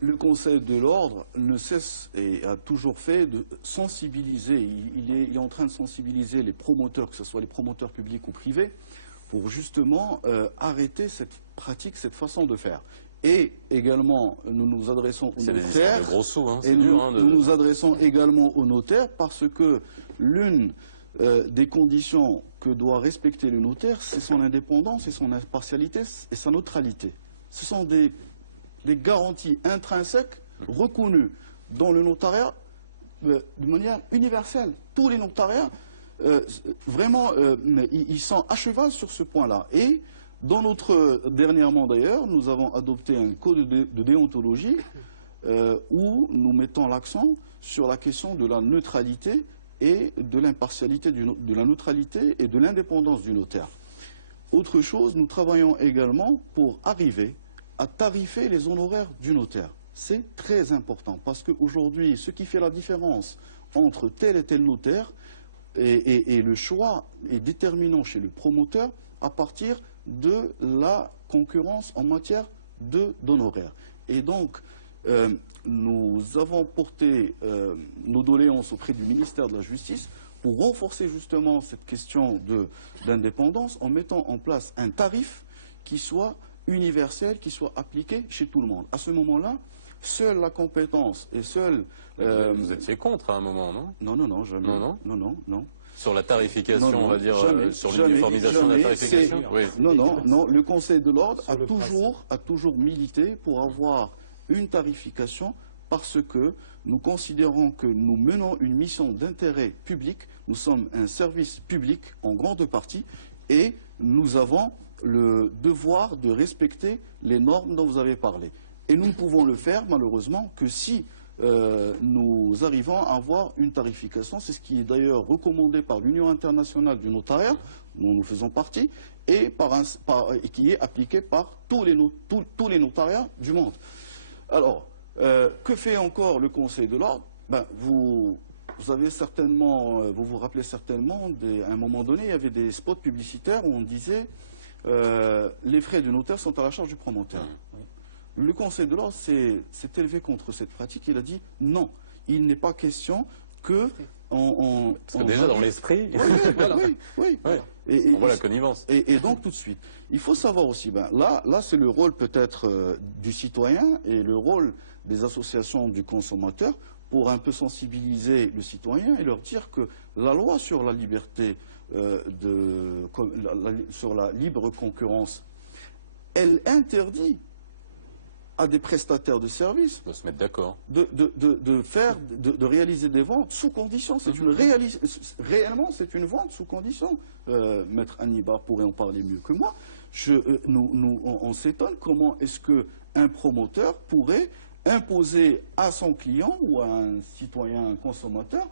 le Conseil de l'ordre ne cesse et a toujours fait de sensibiliser, il est en train de sensibiliser les promoteurs, que ce soit les promoteurs publics ou privés, pour justement arrêter cette pratique, cette façon de faire. Et également, nous nous adressons aux notaires. C'est de gros sous, hein, et nous nous adressons également aux notaires parce que l'une des conditions que doit respecter le notaire, c'est son indépendance et son impartialité et sa neutralité. Ce sont des garanties intrinsèques reconnues dans le notariat de manière universelle. Tous les notariats, vraiment, ils sont à cheval sur ce point-là. Et dernièrement d'ailleurs, nous avons adopté un code de déontologie où nous mettons l'accent sur la question de la neutralité et de l'impartialité, de la neutralité et de l'indépendance du notaire. Autre chose, nous travaillons également pour arriver à tarifer les honoraires du notaire. C'est très important parce qu'aujourd'hui, ce qui fait la différence entre tel et tel notaire et le choix est déterminant chez le promoteur à partir de la concurrence en matière d'honoraires. Et donc, nous avons porté nos doléances auprès du ministère de la Justice pour renforcer justement cette question d'indépendance en mettant en place un tarif qui soit universel, qui soit appliqué chez tout le monde. À ce moment-là, seule la compétence et seule... Vous étiez contre à un moment, non? Non, jamais. Non. Sur la tarification, Non, on va dire, jamais, sur l'uniformisation de la tarification. Oui. Non. Le Conseil de l'ordre a toujours milité pour avoir une tarification parce que nous considérons que nous menons une mission d'intérêt public, nous sommes un service public en grande partie et nous avons le devoir de respecter les normes dont vous avez parlé. Et nous ne pouvons le faire malheureusement que si nous arrivons à avoir une tarification, c'est ce qui est d'ailleurs recommandé par l'Union internationale du notariat, dont nous faisons partie, et qui est appliqué par tous les notariats du monde. Alors, que fait encore le Conseil de l'ordre? Vous avez certainement, vous vous rappelez certainement, à un moment donné, il y avait des spots publicitaires où on disait les frais du notaire sont à la charge du promoteur. Le Conseil de l'ordre s'est élevé contre cette pratique. Il a dit non, il n'est pas question que... Parce que déjà dans l'esprit... Oui. On voit la connivence. Et donc tout de suite, il faut savoir aussi, là c'est le rôle peut-être du citoyen et le rôle des associations du consommateur pour un peu sensibiliser le citoyen et leur dire que la loi sur la liberté, sur la libre concurrence, elle interdit à des prestataires de services de se mettre d'accord, de réaliser des ventes sous condition. Réellement, c'est une vente sous condition. Maître Annibar pourrait en parler mieux que moi. On s'étonne comment est-ce qu'un promoteur pourrait imposer à son client ou à un citoyen, un consommateur,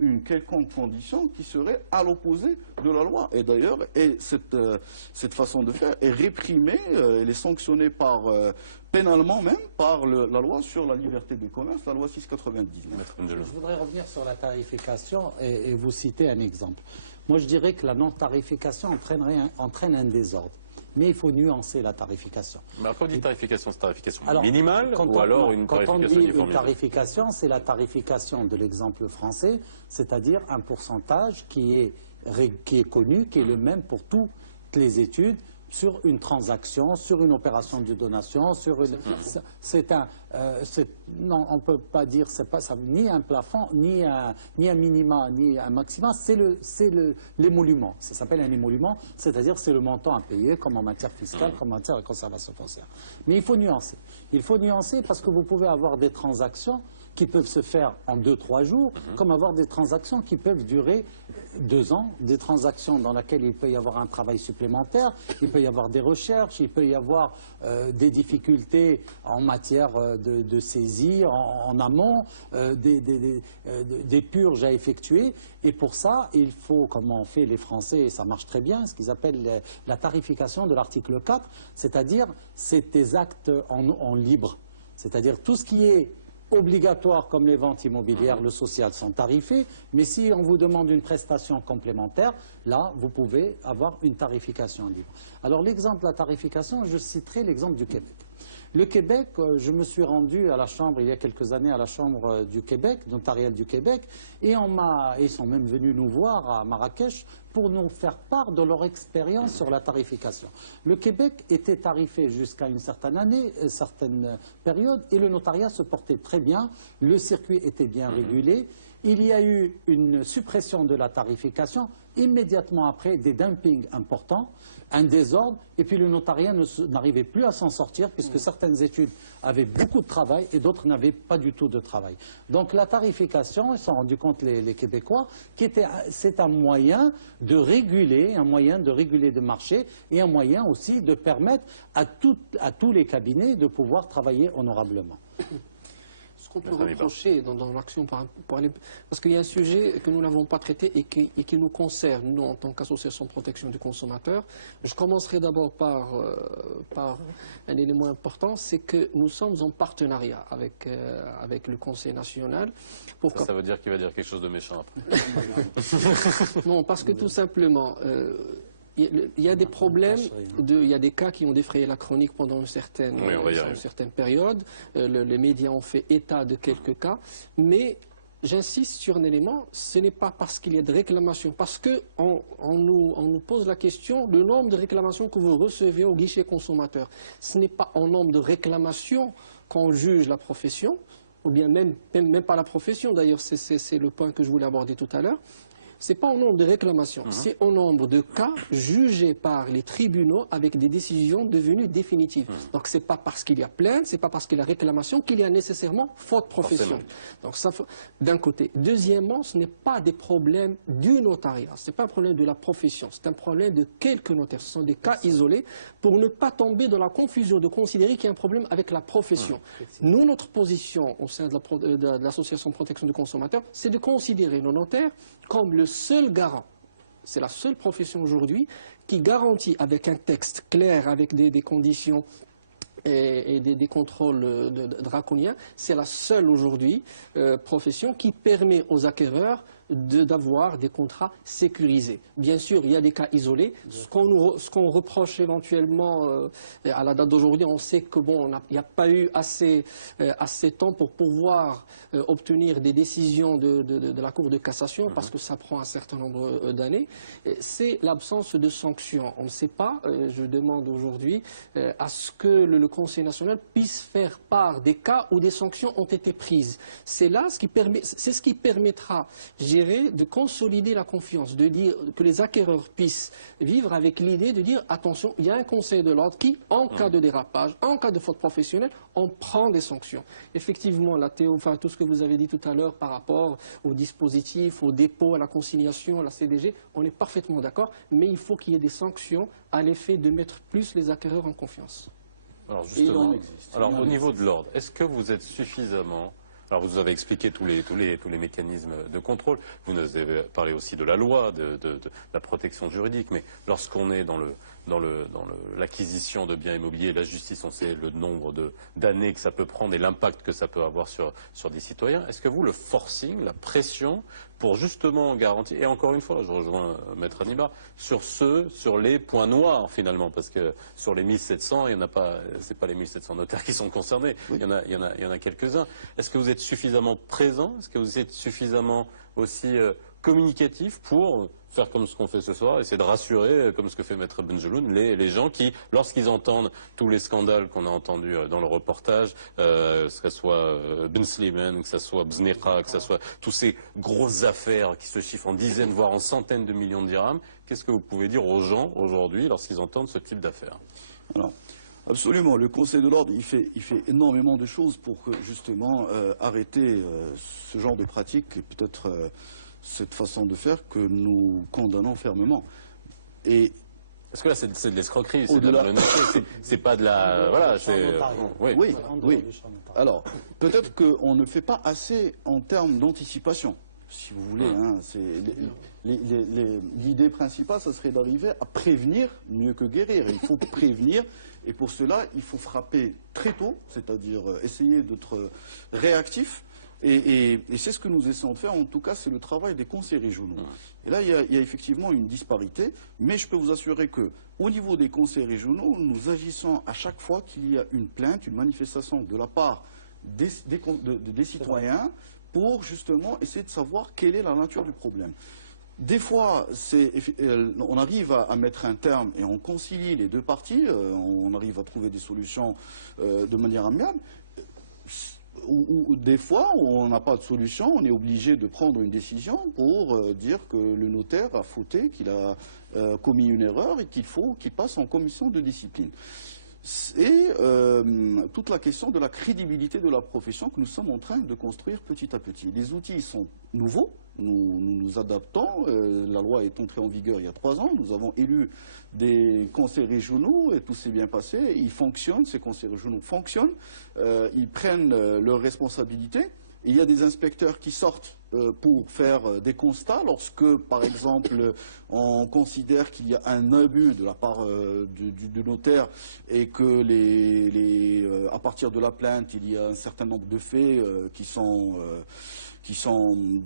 une quelconque condition qui serait à l'opposé de la loi. Et d'ailleurs, cette façon de faire est réprimée, elle est sanctionnée pénalement même par la loi sur la liberté du commerce, la loi 699. Je voudrais revenir sur la tarification et vous citer un exemple. Moi, je dirais que la non-tarification entraîne un désordre. Mais il faut nuancer la tarification. Mais quand on dit tarification, c'est tarification minimale ou alors une tarification uniformisée? Quand on dit une tarification, c'est la tarification de l'exemple français, c'est-à-dire un pourcentage qui est connu, qui est le même pour toutes les études, sur une transaction, sur une opération de donation, sur une... non, on ne peut pas dire, c'est pas ça, ni un plafond, ni un minima, ni un maximum, c'est l'émolument. Ça s'appelle un émolument, c'est-à-dire c'est le montant à payer, comme en matière fiscale, comme en matière de conservation foncière. Mais il faut nuancer. Il faut nuancer parce que vous pouvez avoir des transactions qui peuvent se faire en 2-3 jours, comme avoir des transactions qui peuvent durer 2 ans, des transactions dans lesquelles il peut y avoir un travail supplémentaire, il peut y avoir des recherches, il peut y avoir des difficultés en matière de saisie, en amont, des purges à effectuer. Et pour ça, il faut, comme ont fait les Français, et ça marche très bien, ce qu'ils appellent la tarification de l'article 4, c'est-à-dire c'est des actes en libre. C'est-à-dire tout ce qui est obligatoires comme les ventes immobilières, le social sont tarifés, mais si on vous demande une prestation complémentaire, là, vous pouvez avoir une tarification libre. Alors l'exemple de la tarification, je citerai l'exemple du Québec. Le Québec, je me suis rendu à la Chambre, il y a quelques années, à la Chambre du Québec, notariale du Québec, et ils sont même venus nous voir à Marrakech pour nous faire part de leur expérience sur la tarification. Le Québec était tarifé jusqu'à une certaine année, une certaine période, et le notariat se portait très bien, le circuit était bien régulé. Il y a eu une suppression de la tarification, immédiatement après des dumpings importants, un désordre, et puis le notariat n'arrivait plus à s'en sortir puisque certaines études avaient beaucoup de travail et d'autres n'avaient pas du tout de travail. Donc la tarification, ils se sont rendus compte les Québécois, c'est un moyen de réguler, le marché et un moyen aussi de permettre à tous les cabinets de pouvoir travailler honorablement. Ce qu'on peut reprocher dans l'action, parce qu'il y a un sujet que nous n'avons pas traité et qui nous concerne, nous, en tant qu'association de protection du consommateur. Je commencerai d'abord par un élément important, c'est que nous sommes en partenariat avec le Conseil national. Ça veut dire qu'il va dire quelque chose de méchant après. Non, parce que tout simplement... il y a des problèmes, il y a des cas qui ont défrayé la chronique pendant une certaine période. Les médias ont fait état de quelques cas, mais j'insiste sur un élément, ce n'est pas parce qu'il y a de réclamations, parce qu'on nous pose la question du nombre de réclamations que vous recevez au guichet consommateur. Ce n'est pas en nombre de réclamations qu'on juge la profession, ou bien même pas la profession, d'ailleurs c'est le point que je voulais aborder tout à l'heure. C'est pas au nombre de réclamations, c'est au nombre de cas jugés par les tribunaux avec des décisions devenues définitives. Donc c'est pas parce qu'il y a plainte, c'est pas parce qu'il y a réclamation qu'il y a nécessairement faute professionnelle. Donc ça, d'un côté. Deuxièmement, ce n'est pas des problèmes du notariat, c'est pas un problème de la profession, c'est un problème de quelques notaires. Ce sont des cas isolés pour ne pas tomber dans la confusion de considérer qu'il y a un problème avec la profession. Nous, notre position au sein de l'association de protection du consommateur, c'est de considérer nos notaires comme le seul garant, c'est la seule profession aujourd'hui qui garantit avec un texte clair, avec des conditions et des contrôles draconiens, c'est la seule aujourd'hui profession qui permet aux acquéreurs d'avoir des contrats sécurisés. Bien sûr, il y a des cas isolés. Ce qu'on reproche éventuellement à la date d'aujourd'hui, on sait que bon, il n'y a pas eu assez de temps pour pouvoir obtenir des décisions de la Cour de cassation, parce que ça prend un certain nombre d'années. C'est l'absence de sanctions. On ne sait pas, je demande aujourd'hui, à ce que le Conseil national puisse faire part des cas où des sanctions ont été prises. C'est ce qui permettra, de consolider la confiance, de dire que les acquéreurs puissent vivre avec l'idée de dire attention, il y a un conseil de l'ordre qui, en cas de dérapage, en cas de faute professionnelle, on prend des sanctions. Effectivement, tout ce que vous avez dit tout à l'heure par rapport au dispositif, au dépôt, à la conciliation, à la CDG, on est parfaitement d'accord, mais il faut qu'il y ait des sanctions à l'effet de mettre plus les acquéreurs en confiance. Alors justement, au niveau de l'ordre, est-ce que vous êtes suffisamment... Alors vous avez expliqué tous les mécanismes de contrôle, vous nous avez parlé aussi de la loi, de la protection juridique, mais lorsqu'on est dans l'acquisition de biens immobiliers, la justice, on sait le nombre d'années que ça peut prendre et l'impact que ça peut avoir sur des citoyens. Est-ce que vous, le forcing, la pression, pour justement garantir, et encore une fois, je rejoins Maître Hannibal, sur les points noirs finalement, parce que sur les 1700, il y en a pas, c'est pas les 1700 notaires qui sont concernés, il y en a quelques-uns. Est-ce que vous êtes suffisamment présent? Est-ce que vous êtes suffisamment aussi communicatif pour faire comme ce qu'on fait ce soir, essayer de rassurer, comme ce que fait Maître Benjeloun, les gens qui, lorsqu'ils entendent tous les scandales qu'on a entendus dans le reportage, que ce soit Ben Slimane, que ce soit Bznecha, que ce soit tous ces grosses affaires qui se chiffrent en dizaines, voire en centaines de millions de dirhams, qu'est-ce que vous pouvez dire aux gens aujourd'hui lorsqu'ils entendent ce type d'affaires? Alors, absolument, le Conseil de l'ordre, il fait énormément de choses pour justement arrêter ce genre de pratiques et peut-être cette façon de faire que nous condamnons fermement. Et parce que là, c'est de l'escroquerie, c'est de la malhonnêteté, c'est pas de la... Voilà, c'est... Oui. Alors, peut-être qu'on ne fait pas assez en termes d'anticipation, si vous voulez. Hein, l'idée principale, ça serait d'arriver à prévenir mieux que guérir. Il faut prévenir Et pour cela, il faut frapper très tôt, c'est-à-dire essayer d'être réactif. Et c'est ce que nous essayons de faire, en tout cas, c'est le travail des conseils régionaux. Et là, il y a effectivement une disparité, mais je peux vous assurer que, au niveau des conseils régionaux, nous agissons à chaque fois qu'il y a une plainte, une manifestation de la part des citoyens pour justement essayer de savoir quelle est la nature du problème. Des fois, on arrive à mettre un terme et on concilie les deux parties, on arrive à trouver des solutions de manière amiable. Ou des fois, on n'a pas de solution, on est obligé de prendre une décision pour dire que le notaire a fauté, qu'il a commis une erreur et qu'il faut qu'il passe en commission de discipline. Et toute la question de la crédibilité de la profession que nous sommes en train de construire petit à petit. Les outils sont nouveaux, nous nous adaptons, la loi est entrée en vigueur il y a 3 ans, nous avons élu des conseils régionaux et tout s'est bien passé, ils fonctionnent, ces conseils régionaux fonctionnent, ils prennent leurs responsabilités. Il y a des inspecteurs qui sortent pour faire des constats lorsque, par exemple, on considère qu'il y a un abus de la part du notaire et que à partir de la plainte, il y a un certain nombre de faits qui sont,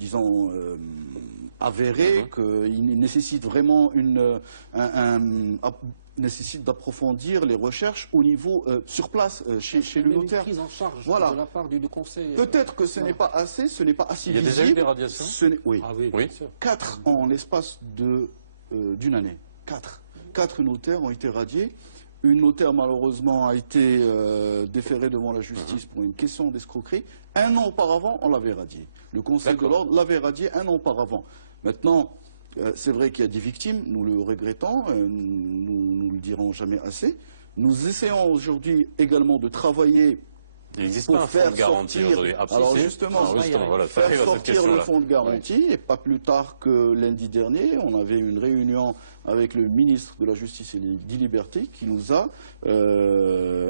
disons, avérés, qu'il nécessite vraiment nécessite d'approfondir les recherches au niveau sur place chez le notaire. Une prise en charge voilà. de la part du conseil. Peut-être que ce n'est pas assez, ce n'est pas assez Il y a visible. déjà eu des radiations Oui. Ah oui, bien sûr. 4 en l'espace d'une année. 4 notaires ont été radiés. Une notaire, malheureusement, a été déférée devant la justice pour une question d'escroquerie. 1 an auparavant, on l'avait radié. Le Conseil de l'ordre l'avait radié 1 an auparavant. Maintenant, c'est vrai qu'il y a des victimes, nous le regrettons, nous ne le dirons jamais assez. Nous essayons aujourd'hui également de travailler Il existe pour pas un fonds faire de garantie sortir, aujourd'hui. alors justement, voilà, ça faire arrive à cette sortir le question-là. fonds de garantie, et pas plus tard que lundi dernier, on avait une réunion avec le ministre de la Justice et des Libertés qui nous a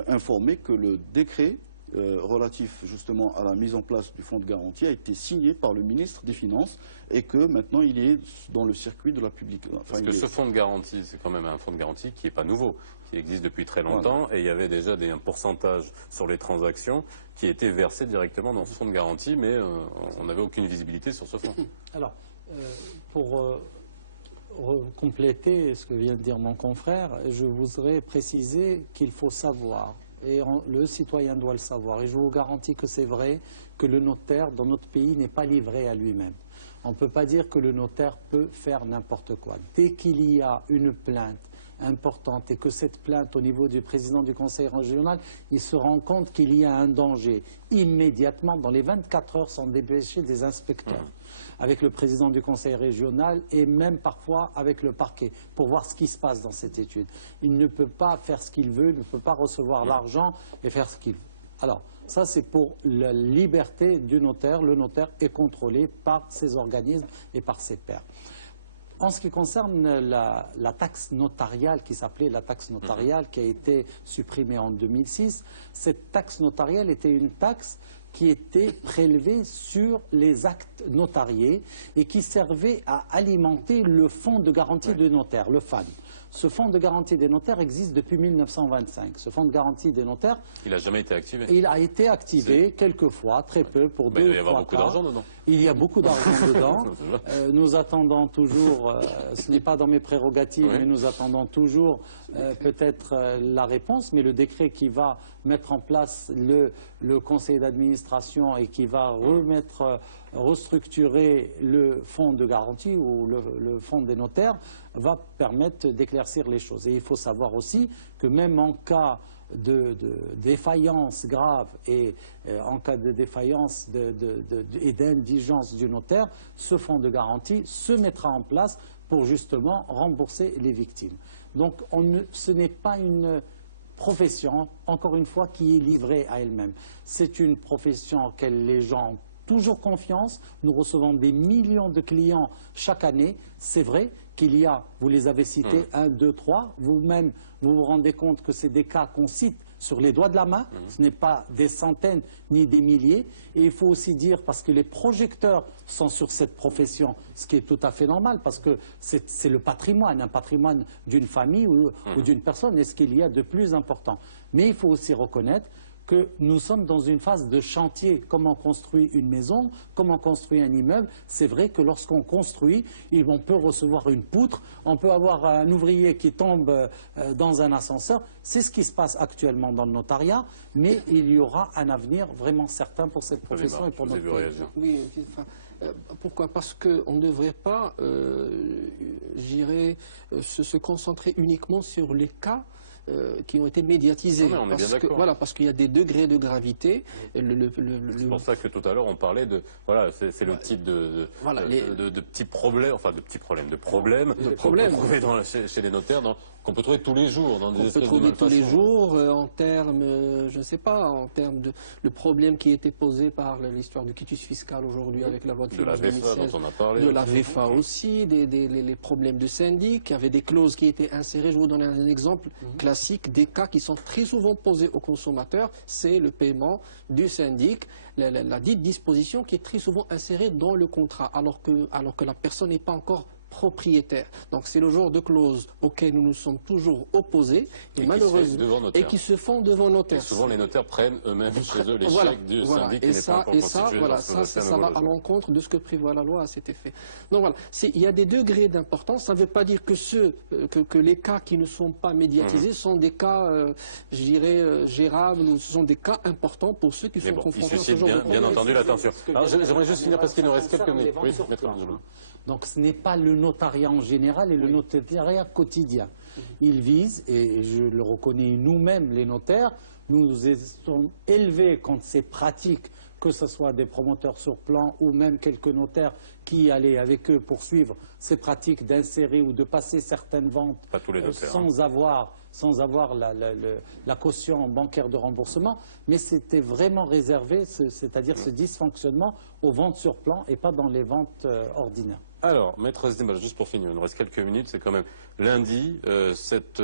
informé que le décret relatif justement à la mise en place du fonds de garantie a été signé par le ministre des Finances et que maintenant il est dans le circuit de la publique. Parce que ce fonds de garantie, c'est quand même un fonds de garantie qui n'est pas nouveau, qui existe depuis très longtemps, et il y avait déjà un pourcentage sur les transactions qui était versé directement dans ce fonds de garantie, mais on n'avait aucune visibilité sur ce fonds. Alors, pour compléter ce que vient de dire mon confrère, je voudrais préciser qu'il faut savoir, et le citoyen doit le savoir, et je vous garantis que c'est vrai, que le notaire dans notre pays n'est pas livré à lui-même. On ne peut pas dire que le notaire peut faire n'importe quoi. Dès qu'il y a une plainte importante et que cette plainte au niveau du président du conseil régional, il se rend compte qu'il y a un danger, immédiatement, dans les 24 heures, sont dépêchés des inspecteurs avec le président du conseil régional et même parfois avec le parquet pour voir ce qui se passe dans cette étude. Il ne peut pas faire ce qu'il veut, il ne peut pas recevoir l'argent et faire ce qu'il veut. Alors, ça c'est pour la liberté du notaire. Le notaire est contrôlé par ses organismes et par ses pairs. En ce qui concerne la taxe notariale qui s'appelait la taxe notariale qui a été supprimée en 2006, cette taxe notariale était une taxe qui était prélevée sur les actes notariés et qui servait à alimenter le fonds de garantie des notaires, le FAN. Ce fonds de garantie des notaires existe depuis 1925. Ce fonds de garantie des notaires... Il n'a jamais été activé. Il a été activé quelques fois, très peu, pour 2 ou 3 cas. Il doit y avoir beaucoup d'argent dedans. Il y a beaucoup d'argent dedans. Nous attendons toujours, ce n'est pas dans mes prérogatives, mais nous attendons toujours peut-être la réponse. Mais le décret qui va mettre en place le conseil d'administration et qui va restructurer le fonds de garantie ou le fonds des notaires va permettre d'éclaircir les choses. Et il faut savoir aussi que même en cas de défaillance grave et en cas de défaillance et d'indigence du notaire, ce fonds de garantie se mettra en place pour justement rembourser les victimes. Donc ce n'est pas une profession, encore une fois, qui est livrée à elle-même. C'est une profession en laquelle les gens ont toujours confiance. Nous recevons des millions de clients chaque année. C'est vrai qu'il y a, vous les avez cités, 1, 2, 3. Vous-même, vous vous rendez compte que c'est des cas qu'on cite sur les doigts de la main, ce n'est pas des centaines ni des milliers. Et il faut aussi dire, parce que les projecteurs sont sur cette profession, ce qui est tout à fait normal, parce que c'est le patrimoine, un patrimoine d'une famille ou d'une personne, et ce qu'il y a de plus important. Mais il faut aussi reconnaître que nous sommes dans une phase de chantier. Comment construire une maison, comment construire un immeuble. C'est vrai que lorsqu'on construit, on peut recevoir une poutre, on peut avoir un ouvrier qui tombe dans un ascenseur. C'est ce qui se passe actuellement dans le notariat, mais il y aura un avenir vraiment certain pour cette profession et pour notre pays. Oui, enfin, pourquoi? Parce qu'on ne devrait pas, j'irais, se concentrer uniquement sur les cas qui ont été médiatisés. Non, mais on est bien d'accord. Voilà, parce qu'il y a des degrés de gravité. C'est pour ça que tout à l'heure on parlait de, voilà, c'est le type de petits problèmes, enfin de petits problèmes, de problèmes qu'on peut trouver chez les notaires, qu'on peut trouver tous les jours dans des espèces de malfaçons. Tous les jours, en termes, je ne sais pas, en termes de le problème qui était posé par l'histoire du quitus fiscal aujourd'hui avec la loi de finances 2016, dont on a parlé, de la VFA aussi, les problèmes de syndic, il y avait des clauses qui étaient insérées. Je vais vous donner un exemple classique des cas qui sont très souvent posés aux consommateurs, c'est le paiement du syndic, la dite disposition qui est très souvent insérée dans le contrat, alors que la personne n'est pas encore propriétaire. Donc c'est le genre de clause auquel nous nous sommes toujours opposés et malheureusement qui se font devant notaire. Et souvent les notaires prennent eux-mêmes chez eux les chèques du syndic qui n'est pas encore constitué. Ça va à l'encontre de ce que prévoit la loi à cet effet. Donc voilà, il y a des degrés d'importance. Ça ne veut pas dire que que les cas qui ne sont pas médiatisés sont des cas, je dirais, gérables, ou ce sont des cas importants pour ceux qui sont confrontés à ce genre de problème. Bien entendu l'attention. Alors j'aimerais juste finir parce qu'il nous reste quelques minutes. Oui, maître Angelou. Donc ce n'est pas le notariat en général et le notariat quotidien. Il vise, et je le reconnais nous-mêmes les notaires, nous sommes élevés contre ces pratiques, que ce soit des promoteurs sur plan ou même quelques notaires qui allaient avec eux poursuivre ces pratiques d'insérer ou de passer certaines ventes sans avoir la caution bancaire de remboursement, mais c'était vraiment réservé, c'est-à-dire ce dysfonctionnement aux ventes sur plan et pas dans les ventes ordinaires. Alors, maître Zdimba, juste pour finir, il nous reste quelques minutes, c'est quand même lundi cet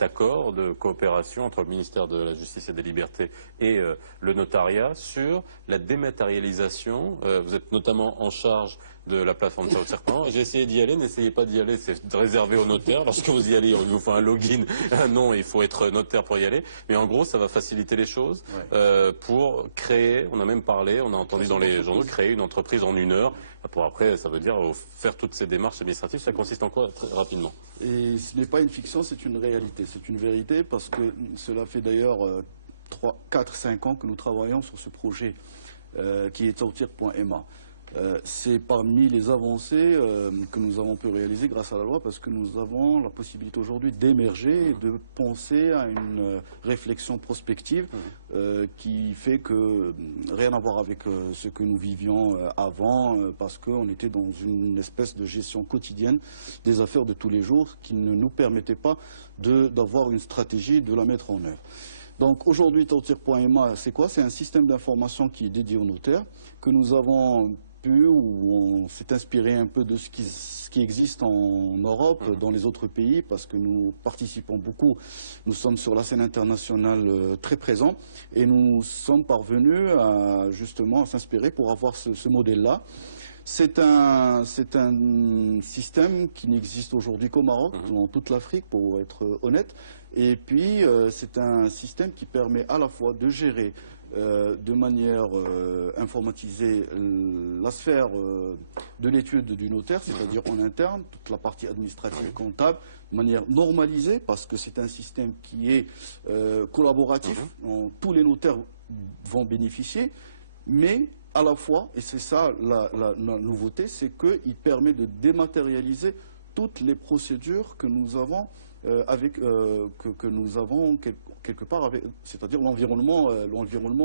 accord de coopération entre le ministère de la Justice et des Libertés et le notariat sur la dématérialisation. Vous êtes notamment en charge de la plateforme Sur le Serpent. J'ai essayé d'y aller, n'essayez pas d'y aller, c'est réservé aux notaires. Lorsque vous y allez, on vous fait un login, un nom, il faut être notaire pour y aller. Mais en gros, ça va faciliter les choses pour créer, on a même parlé, on a entendu dans les journaux, créer une entreprise en 1 heure. Pour après, ça veut dire faire toutes ces démarches administratives. Ça consiste en quoi, très rapidement? Et ce n'est pas une fiction, c'est une réalité. C'est une vérité parce que cela fait d'ailleurs 4-5 ans que nous travaillons sur ce projet qui est sortir.ma. C'est parmi les avancées que nous avons pu réaliser grâce à la loi parce que nous avons la possibilité aujourd'hui d'émerger et de penser à une réflexion prospective qui fait que rien à voir avec ce que nous vivions avant parce qu'on était dans une espèce de gestion quotidienne des affaires de tous les jours qui ne nous permettait pas d'avoir une stratégie, de la mettre en œuvre. Donc aujourd'hui, Sortir.ma, c'est quoi? C'est un système d'information qui est dédié aux notaires que nous avons où on s'est inspiré un peu de ce qui existe en Europe, dans les autres pays, parce que nous participons beaucoup, nous sommes sur la scène internationale très présents, et nous sommes parvenus à justement s'inspirer pour avoir ce modèle-là. C'est un système qui n'existe aujourd'hui qu'au Maroc, dans toute l'Afrique, pour être honnête. Et puis, c'est un système qui permet à la fois de gérer de manière informatisée la sphère de l'étude du notaire, c'est-à-dire en interne, toute la partie administrative et comptable, de manière normalisée, parce que c'est un système qui est collaboratif, dont tous les notaires vont bénéficier, mais à la fois, et c'est ça la nouveauté, c'est qu'il permet de dématérialiser toutes les procédures que nous avons que nous avons quelque part, c'est-à-dire l'environnement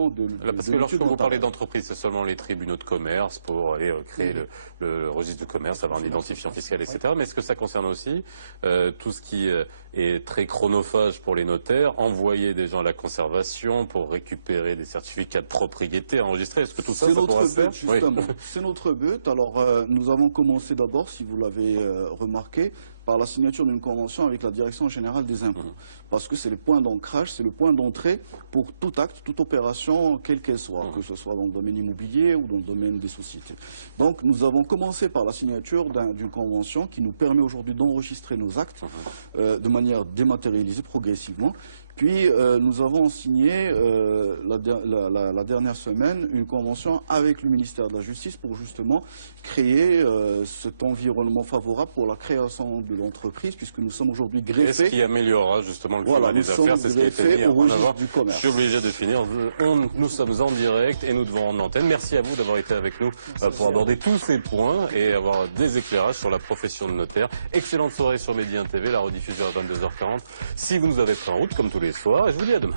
de parce que lorsque vous parlez d'entreprise, c'est seulement les tribunaux de commerce pour aller créer le registre de commerce, avoir un identifiant fiscal, etc. Mais est-ce que ça concerne aussi tout ce qui est très chronophage pour les notaires, envoyer des gens à la conservation pour récupérer des certificats de propriété enregistrés? Est-ce que tout ça pourra se faire? Justement, c'est notre but. Alors, nous avons commencé d'abord, si vous l'avez remarqué, par la signature d'une convention avec la Direction générale des impôts. Parce que c'est le point d'ancrage, c'est le point d'entrée pour tout acte, toute opération, quelle qu'elle soit, que ce soit dans le domaine immobilier ou dans le domaine des sociétés. Donc nous avons commencé par la signature d'une convention qui nous permet aujourd'hui d'enregistrer nos actes de manière dématérialisée progressivement. Puis nous avons signé la dernière semaine une convention avec le ministère de la Justice pour justement créer cet environnement favorable pour la création de l'entreprise, puisque nous sommes aujourd'hui greffés. Et ce qui améliorera justement le climat des affaires, c'est ce qui a été mis en avant. Je suis obligé de finir. Nous sommes en direct et nous devons rendre l'antenne. Merci à vous d'avoir été avec nous pour aborder tous ces points et avoir des éclairages sur la profession de notaire. Excellente soirée sur Média TV, la rediffusion à 22h40. Si vous nous avez pris en route, comme tous les soirs, et je vous dis à demain.